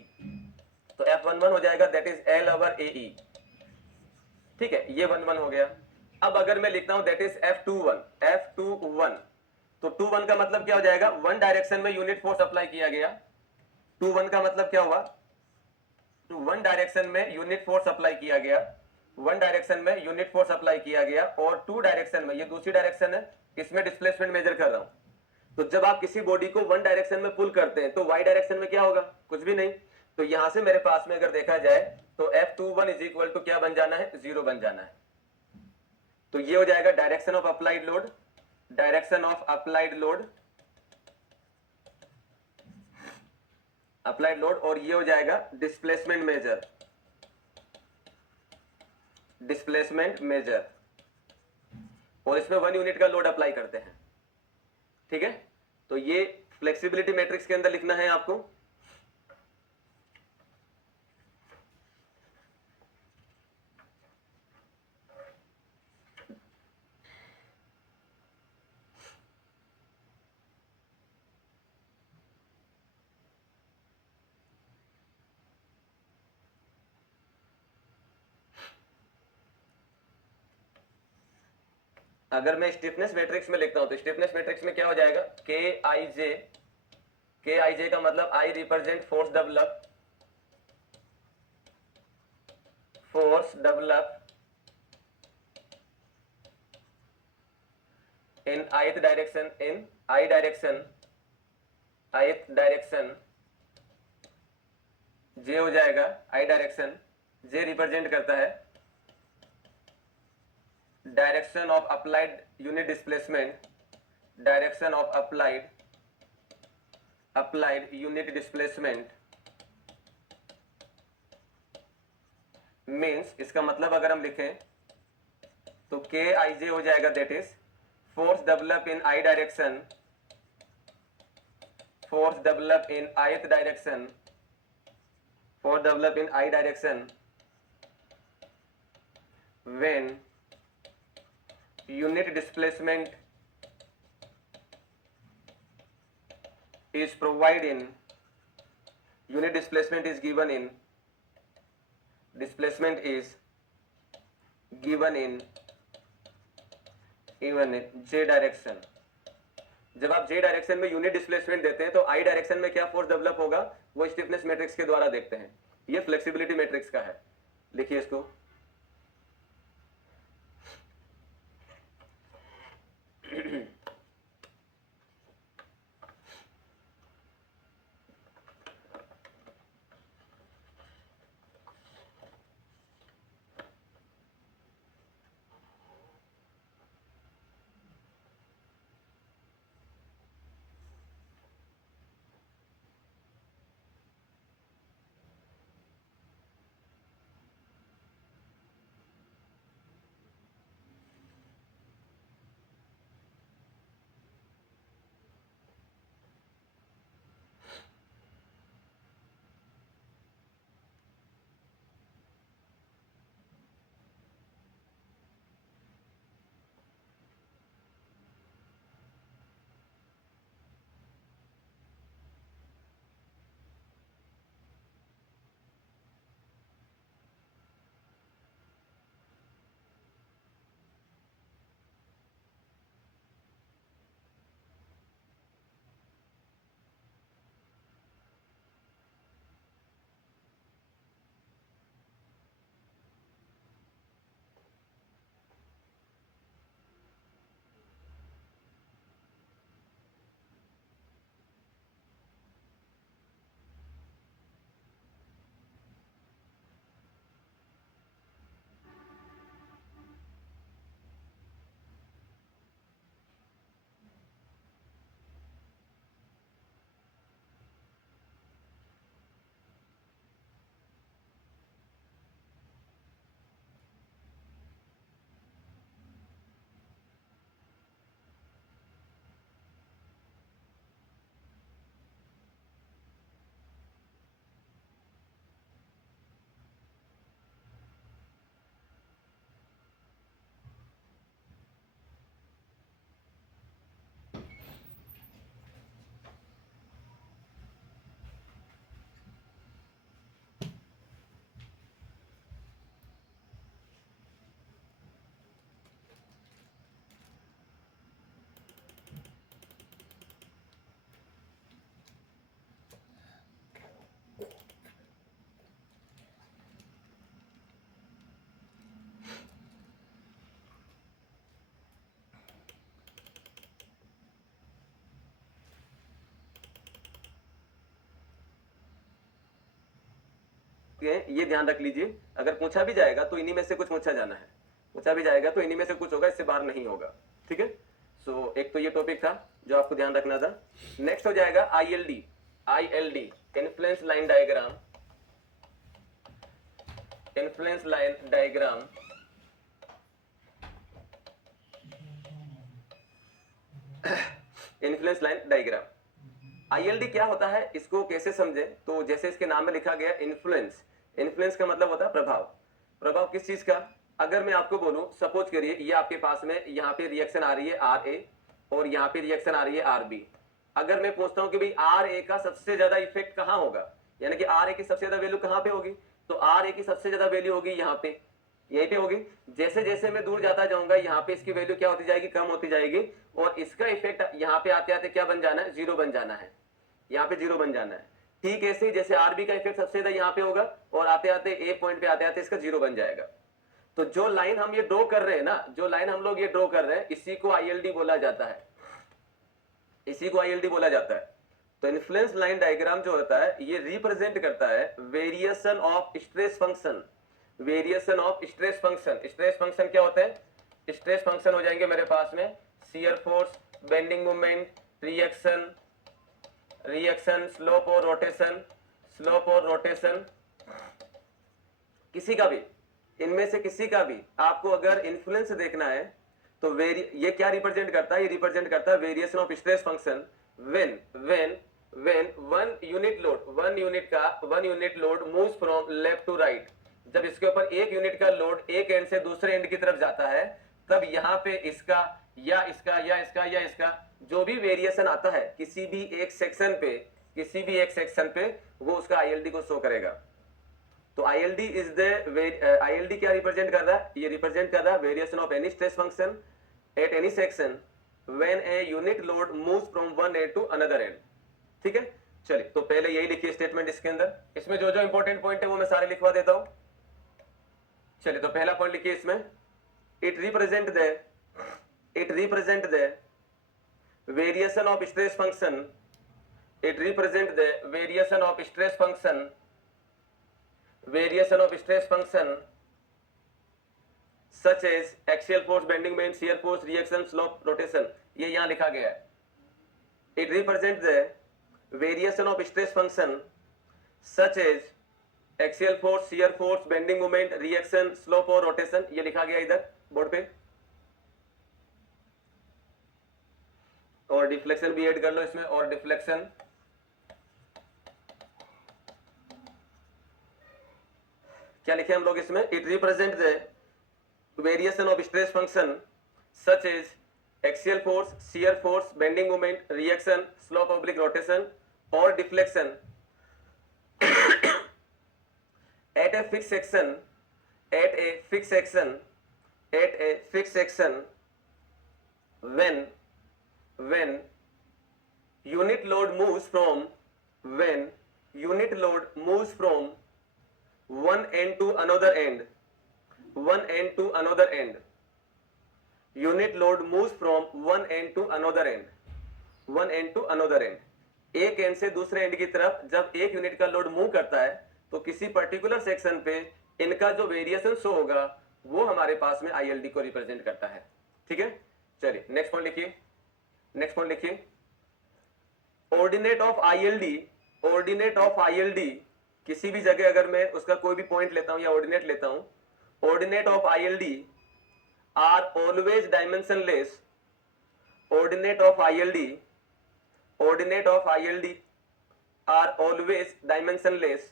तो F11 हो जाएगा दैट इज एल ओवर ए ई। ठीक है, ये 11 हो गया। अब अगर मैं लिखता हूं दैट इज F21, तो 21 का मतलब क्या हो जाएगा, वन डायरेक्शन में यूनिट फोर्स अप्लाई किया गया। 21 का मतलब क्या हुआ, तो वन डायरेक्शन में यूनिट फोर्स अप्लाई किया गया, वन डायरेक्शन में यूनिट फोर्स अप्लाई किया गया, और टू डायरेक्शन में, ये दूसरी डायरेक्शन है, इसमें डिस्प्लेसमेंट मेजर कर रहा हूं। तो जब आप किसी बॉडी को वन डायरेक्शन में पुल करते हैं तो वाई डायरेक्शन में क्या होगा, कुछ भी नहीं। तो यहां से मेरे पास में अगर देखा जाए तो F21 इज इक्वल टू क्या बन जाना है, 0 बन जाना है। तो ये हो जाएगा direction of applied load, direction of applied load, applied load, और ये हो जाएगा डिस्प्लेसमेंट मेजर, डिस्प्लेसमेंट मेजर, और इसमें 1 यूनिट का लोड अप्लाई करते हैं। ठीक है, तो ये फ्लेक्सिबिलिटी मैट्रिक्स के अंदर लिखना है आपको। अगर मैं स्टिफनेस मैट्रिक्स में लिखता हूं तो स्टिफनेस मैट्रिक्स में क्या हो जाएगा, के आई जे का मतलब I represent force develop in ith direction, in I direction, ith direction. J हो जाएगा आई डायरेक्शन, जे रिप्रेजेंट करता है direction of applied unit displacement, direction of applied unit displacement. Means इसका मतलब अगर हम लिखें तो के आई जे हो जाएगा that is force develop in I direction, force develop in ith direction, force develop in I direction when unit displacement is provided in, unit displacement is given in, displacement is given in even in j direction. जब आप j डायरेक्शन में यूनिट डिस्प्लेसमेंट देते हैं तो i डायरेक्शन में क्या फोर्स डेवलप होगा वो स्टिफनेस मैट्रिक्स के द्वारा देखते हैं। ये फ्लेक्सिबिलिटी मैट्रिक्स का है, लिखिए इसको। हैं, ये ध्यान रख लीजिए। अगर पूछा भी जाएगा तो इन्हीं में से कुछ पूछा जाना है, पूछा भी जाएगा तो इन्हीं में से कुछ होगा, इससे बाहर नहीं होगा। ठीक है, सो एक तो ये टॉपिक था जो आपको ध्यान रखना था। नेक्स्ट हो जाएगा ILD, ILD influence line diagram, influence line diagram. Influence line diagram, ILD क्या होता है, इसको कैसे समझे? तो जैसे इसके नाम में लिखा गया इन्फ्लुएंस, इन्फ्लुएंस का मतलब होता है प्रभाव। प्रभाव किस चीज का? अगर मैं आपको बोलूं, सपोज करिए ये आपके पास में यहाँ पे रिएक्शन आ रही है RA और यहाँ पे रिएक्शन आ रही है RB। अगर मैं पूछता हूं कि भाई RA का सबसे ज्यादा इफेक्ट कहां होगा, यानी कि RA की सबसे ज्यादा वैल्यू कहां पे होगी, तो RA की सबसे ज्यादा वैल्यू होगी यहाँ पे, यहीं पे होगी। जैसे जैसे मैं दूर जाता जाऊंगा यहाँ पे इसकी वैल्यू क्या होती जाएगी, कम होती जाएगी, और इसका इफेक्ट यहाँ पे आते आते क्या बन जाना है, जीरो बन जाना है, यहाँ पे जीरो बन जाना है। ठीक ऐसे ही जैसे RB का इफेक्ट सबसे ज्यादा यहाँ पे होगा और आते आते ए पॉइंट पे आते आते इसका जीरो बन जाएगा। तो जो लाइन हम ये ड्रॉ कर रहे हैं ना, जो लाइन हम लोग ये ड्रॉ कर रहे हैं, इसी को ILD बोला जाता है, इसी को ILD बोला जाता है। तो इन्फ्लुएंस लाइन डायग्राम जो होता है ये रिप्रेजेंट करता है variation of stress function, variation of stress function. Stress function क्या होते हैं? स्ट्रेस फंक्शन हो जाएंगे मेरे पास में shear force, bending moment, reaction, reaction, slope और रोटेशन, स्लोप और रोटेशन। किसी का भी, इनमें से किसी का भी आपको अगर इन्फ्लुएंस देखना है तो ये क्या रिप्रेजेंट करता है? ये रिप्रेजेंट करता है variation of stress function when one unit load moves from left to right. जब इसके ऊपर एक यूनिट का लोड एक एंड से दूसरे एंड की तरफ जाता है, तब यहाँ पे इसका या इसका या इसका या इसका जो भी वेरिएशन आता है किसी भी एक सेक्शन पे, किसी भी एक सेक्शन पे, वो उसका ILD को शो करेगा। तो ILD इज द ILD क्या रिप्रेजेंट कर रहा है? ये रिप्रेजेंट कर रहा है variation of any stress function at any section when a unit load moves from one end to another end. ठीक है, चलिए तो पहले यही लिखिए स्टेटमेंट इसके अंदर। इसमें जो जो इंपॉर्टेंट पॉइंट है वो मैं सारे लिखवा देता हूं। चलिए तो पहला पॉइंट लिखिए इसमें, it represent the variation of stress function, it represent the variation of stress function, variation of stress function such as axial force, bending moment, shear force, reaction, slope, rotation। ये यहाँ लिखा गया है, it represent the variation of stress function such as axial force, shear force, bending moment, reaction, slope और rotation। ये लिखा गया इधर बोर्ड पे, और डिफ्लेक्शन भी ऐड कर लो इसमें, और डिफ्लेक्शन। क्या लिखे हम लोग इसमें? It represent the variation of stress function such as axial force, shear force, bending moment, reaction, slope oblique rotation और deflection at a fix section, at a fix section, at a fix section when unit load moves from one end to another end, unit load moves from one end to another end, एक एंड से दूसरे एंड की तरफ जब एक यूनिट का लोड मूव करता है तो किसी पर्टिकुलर सेक्शन पे इनका जो वेरिएशन शो होगा वो हमारे पास में ILD को रिप्रेजेंट करता है। ठीक है, चलिए नेक्स्ट पॉइंट लिखिए, नेक्स्ट पॉइंट लिखिए, ऑर्डिनेट ऑफ ILD, किसी भी जगह अगर मैं उसका कोई भी पॉइंट लेता हूं या ऑर्डिनेट लेता हूं, ordinate of ILD are always dimensionless, ordinate of ILD are always dimensionless,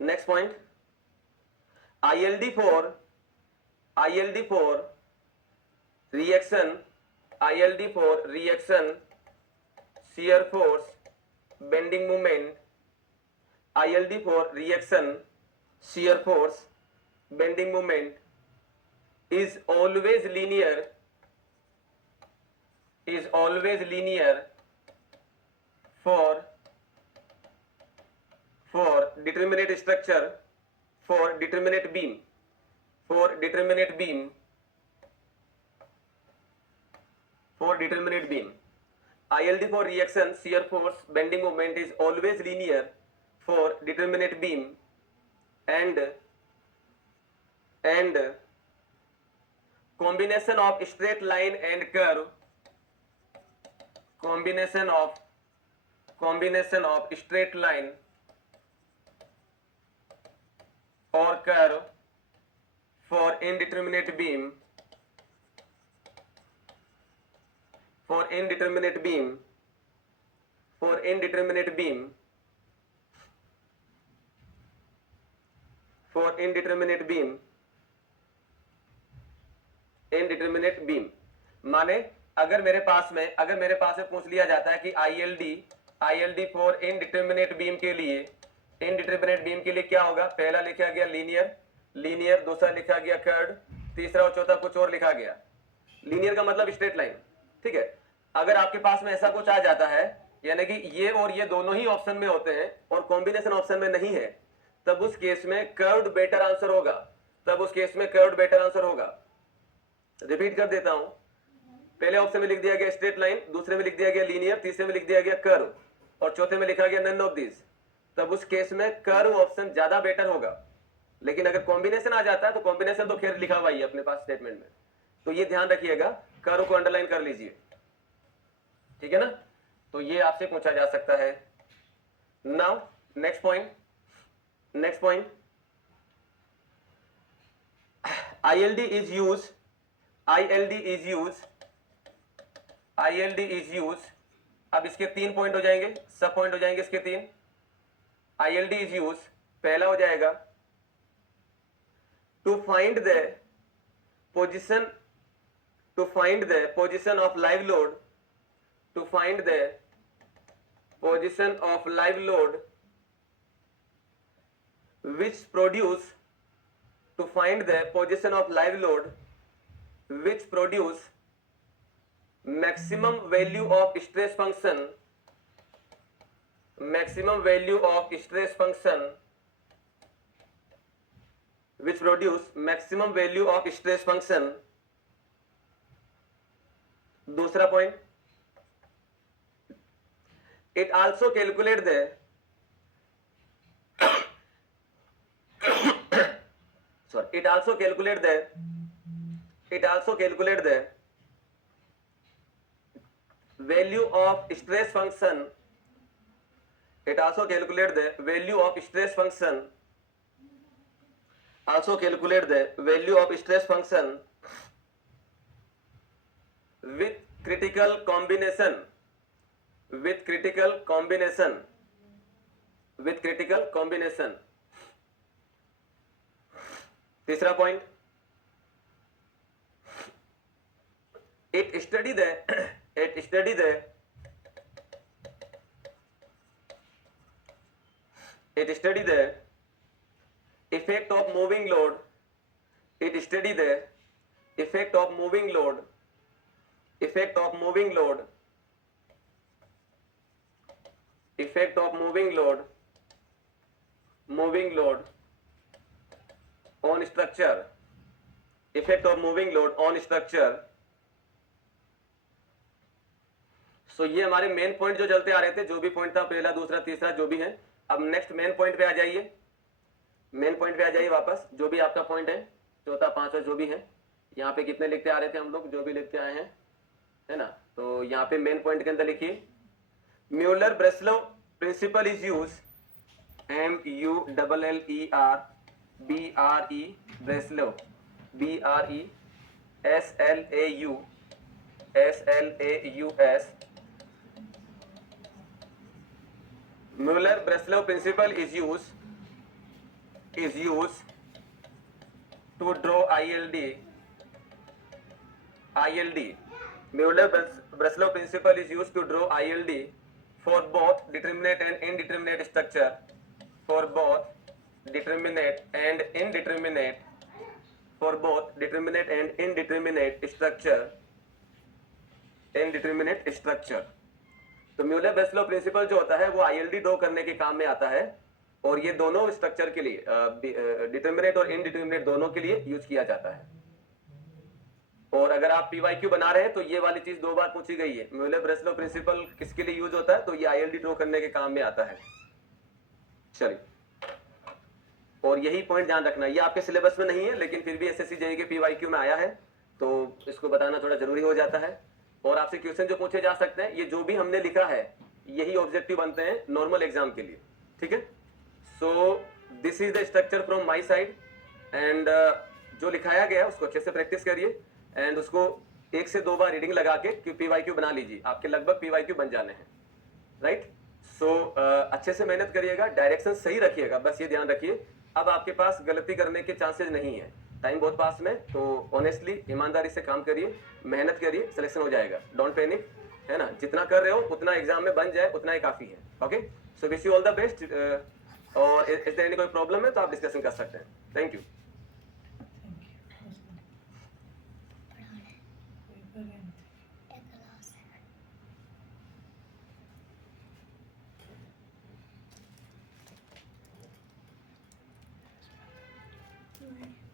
next point, ILD for reaction, shear force, bending moment, ILD for reaction, shear force, bending moment is always linear for determinate structure, for determinate beam, ILD for reaction, shear force, bending moment is always linear for determinate beam and combination of straight line and curve, combination of straight line or curve for indeterminate beam, for indeterminate beam माने अगर मेरे पास में पूछ लिया जाता है कि ILD फॉर इनडिटर्मिनेट बीम के लिए क्या होगा, पहला लिखा गया लीनियर, दूसरा लिखा गया कर्व, तीसरा और चौथा कुछ और लिखा गया। लीनियर का मतलब स्ट्रेट लाइन, ठीक है। अगर आपके पास में ऐसा कुछ आ जाता है, यानी कि ये और ये दोनों ही ऑप्शन में होते हैं और कॉम्बिनेशन ऑप्शन में नहीं है, तब उस केस में कर्व्ड बेटर आंसर होगा। रिपीट कर देता हूं, पहले ऑप्शन में लिख दिया गया स्ट्रेट लाइन, दूसरे में लिख दिया गया लीनियर, तीसरे में लिख दिया गया कर्व और चौथे में लिखा गया नन ऑफ दिस, तब उस केस में कर्व ऑप्शन ज्यादा बेटर होगा। लेकिन अगर कॉम्बिनेशन आ जाता है तो कॉम्बिनेशन तो खैर लिखा हुआ ही है अपने पास स्टेटमेंट में, तो ये ध्यान रखिएगा, कर्व को अंडरलाइन कर लीजिए, ठीक है ना। तो ये आपसे पूछा जा सकता है। Now next point ILD is used अब इसके 3 पॉइंट हो जाएंगे, सब पॉइंट हो जाएंगे इसके 3। ILD is used, पहला हो जाएगा to find the position of live load, which produce maximum value of stress function दूसरा point, it also calculate the value of stress function with critical combination तीसरा point, it study the effect of moving load on structure, सो ये हमारे मेन पॉइंट जो चलते आ रहे थे, जो भी पॉइंट था पहला दूसरा तीसरा जो भी है। अब नेक्स्ट मेन पॉइंट पे आ जाइए, वापस जो भी आपका पॉइंट है, चौथा पांचवा जो भी है। यहाँ पे कितने लिखते आ रहे थे हम लोग, जो भी लिखते आए हैं, है ना। तो यहाँ पे मेन पॉइंट के अंदर लिखिए, Muller Breslau principle is use, MULLER BRE Breslau, BRESLAUS Mueller-Breslau principle is used to draw ILD. Mueller-Breslau principle is used to draw ILD for both determinate and indeterminate structure. Indeterminate structure. तो म्यूलर ब्रेसलोव प्रिंसिपल जो होता है वो ILD ड्रॉ करने के काम में आता है, और ये दोनों स्ट्रक्चर के लिए, डिटर्मिनेट और इनडिटर्मिनेट दोनों के लिए यूज किया जाता है। और अगर आप PYQ बना रहे हैं तो ये वाली चीज 2 बार पूछी गई है। म्यूलर-ब्रेसलो प्रिंसिपल किसके लिए यूज होता है? तो ये ILD ड्रॉ करने के काम में आता है। चलिए, और यही पॉइंट ध्यान रखना, ये आपके सिलेबस में नहीं है लेकिन फिर भी SSC JEE के PYQ में आया है, तो इसको बताना थोड़ा जरूरी हो जाता है। और आपसे क्वेश्चन जो पूछे जा सकते हैं, ये जो भी हमने लिखा है यही ऑब्जेक्टिव बनते हैं नॉर्मल एग्जाम के लिए, ठीक है। So this is the structure from my side, and जो लिखाया गया उसको अच्छे से प्रैक्टिस करिए, एंड उसको 1 से 2 बार रीडिंग लगा के PYQ बना लीजिए, आपके लगभग PYQ बन जाने हैं, राइट। सो अच्छे से मेहनत करिएगा, डायरेक्शन सही रखिएगा, बस ये ध्यान रखिए अब आपके पास गलती करने के चांसेस नहीं है, टाइम बहुत पास में, तो ऑनेस्टली ईमानदारी से काम करिए, मेहनत करिए, सिलेक्शन हो जाएगा, डोंट पैनिक, है ना। जितना कर रहे हो उतना एग्जाम में बन जाए उतना ही काफी है। Okay, so wish you all the best. और इस तरह की कोई प्रॉब्लम है तो आप डिस्कशन कर सकते हैं। Thank you. Right.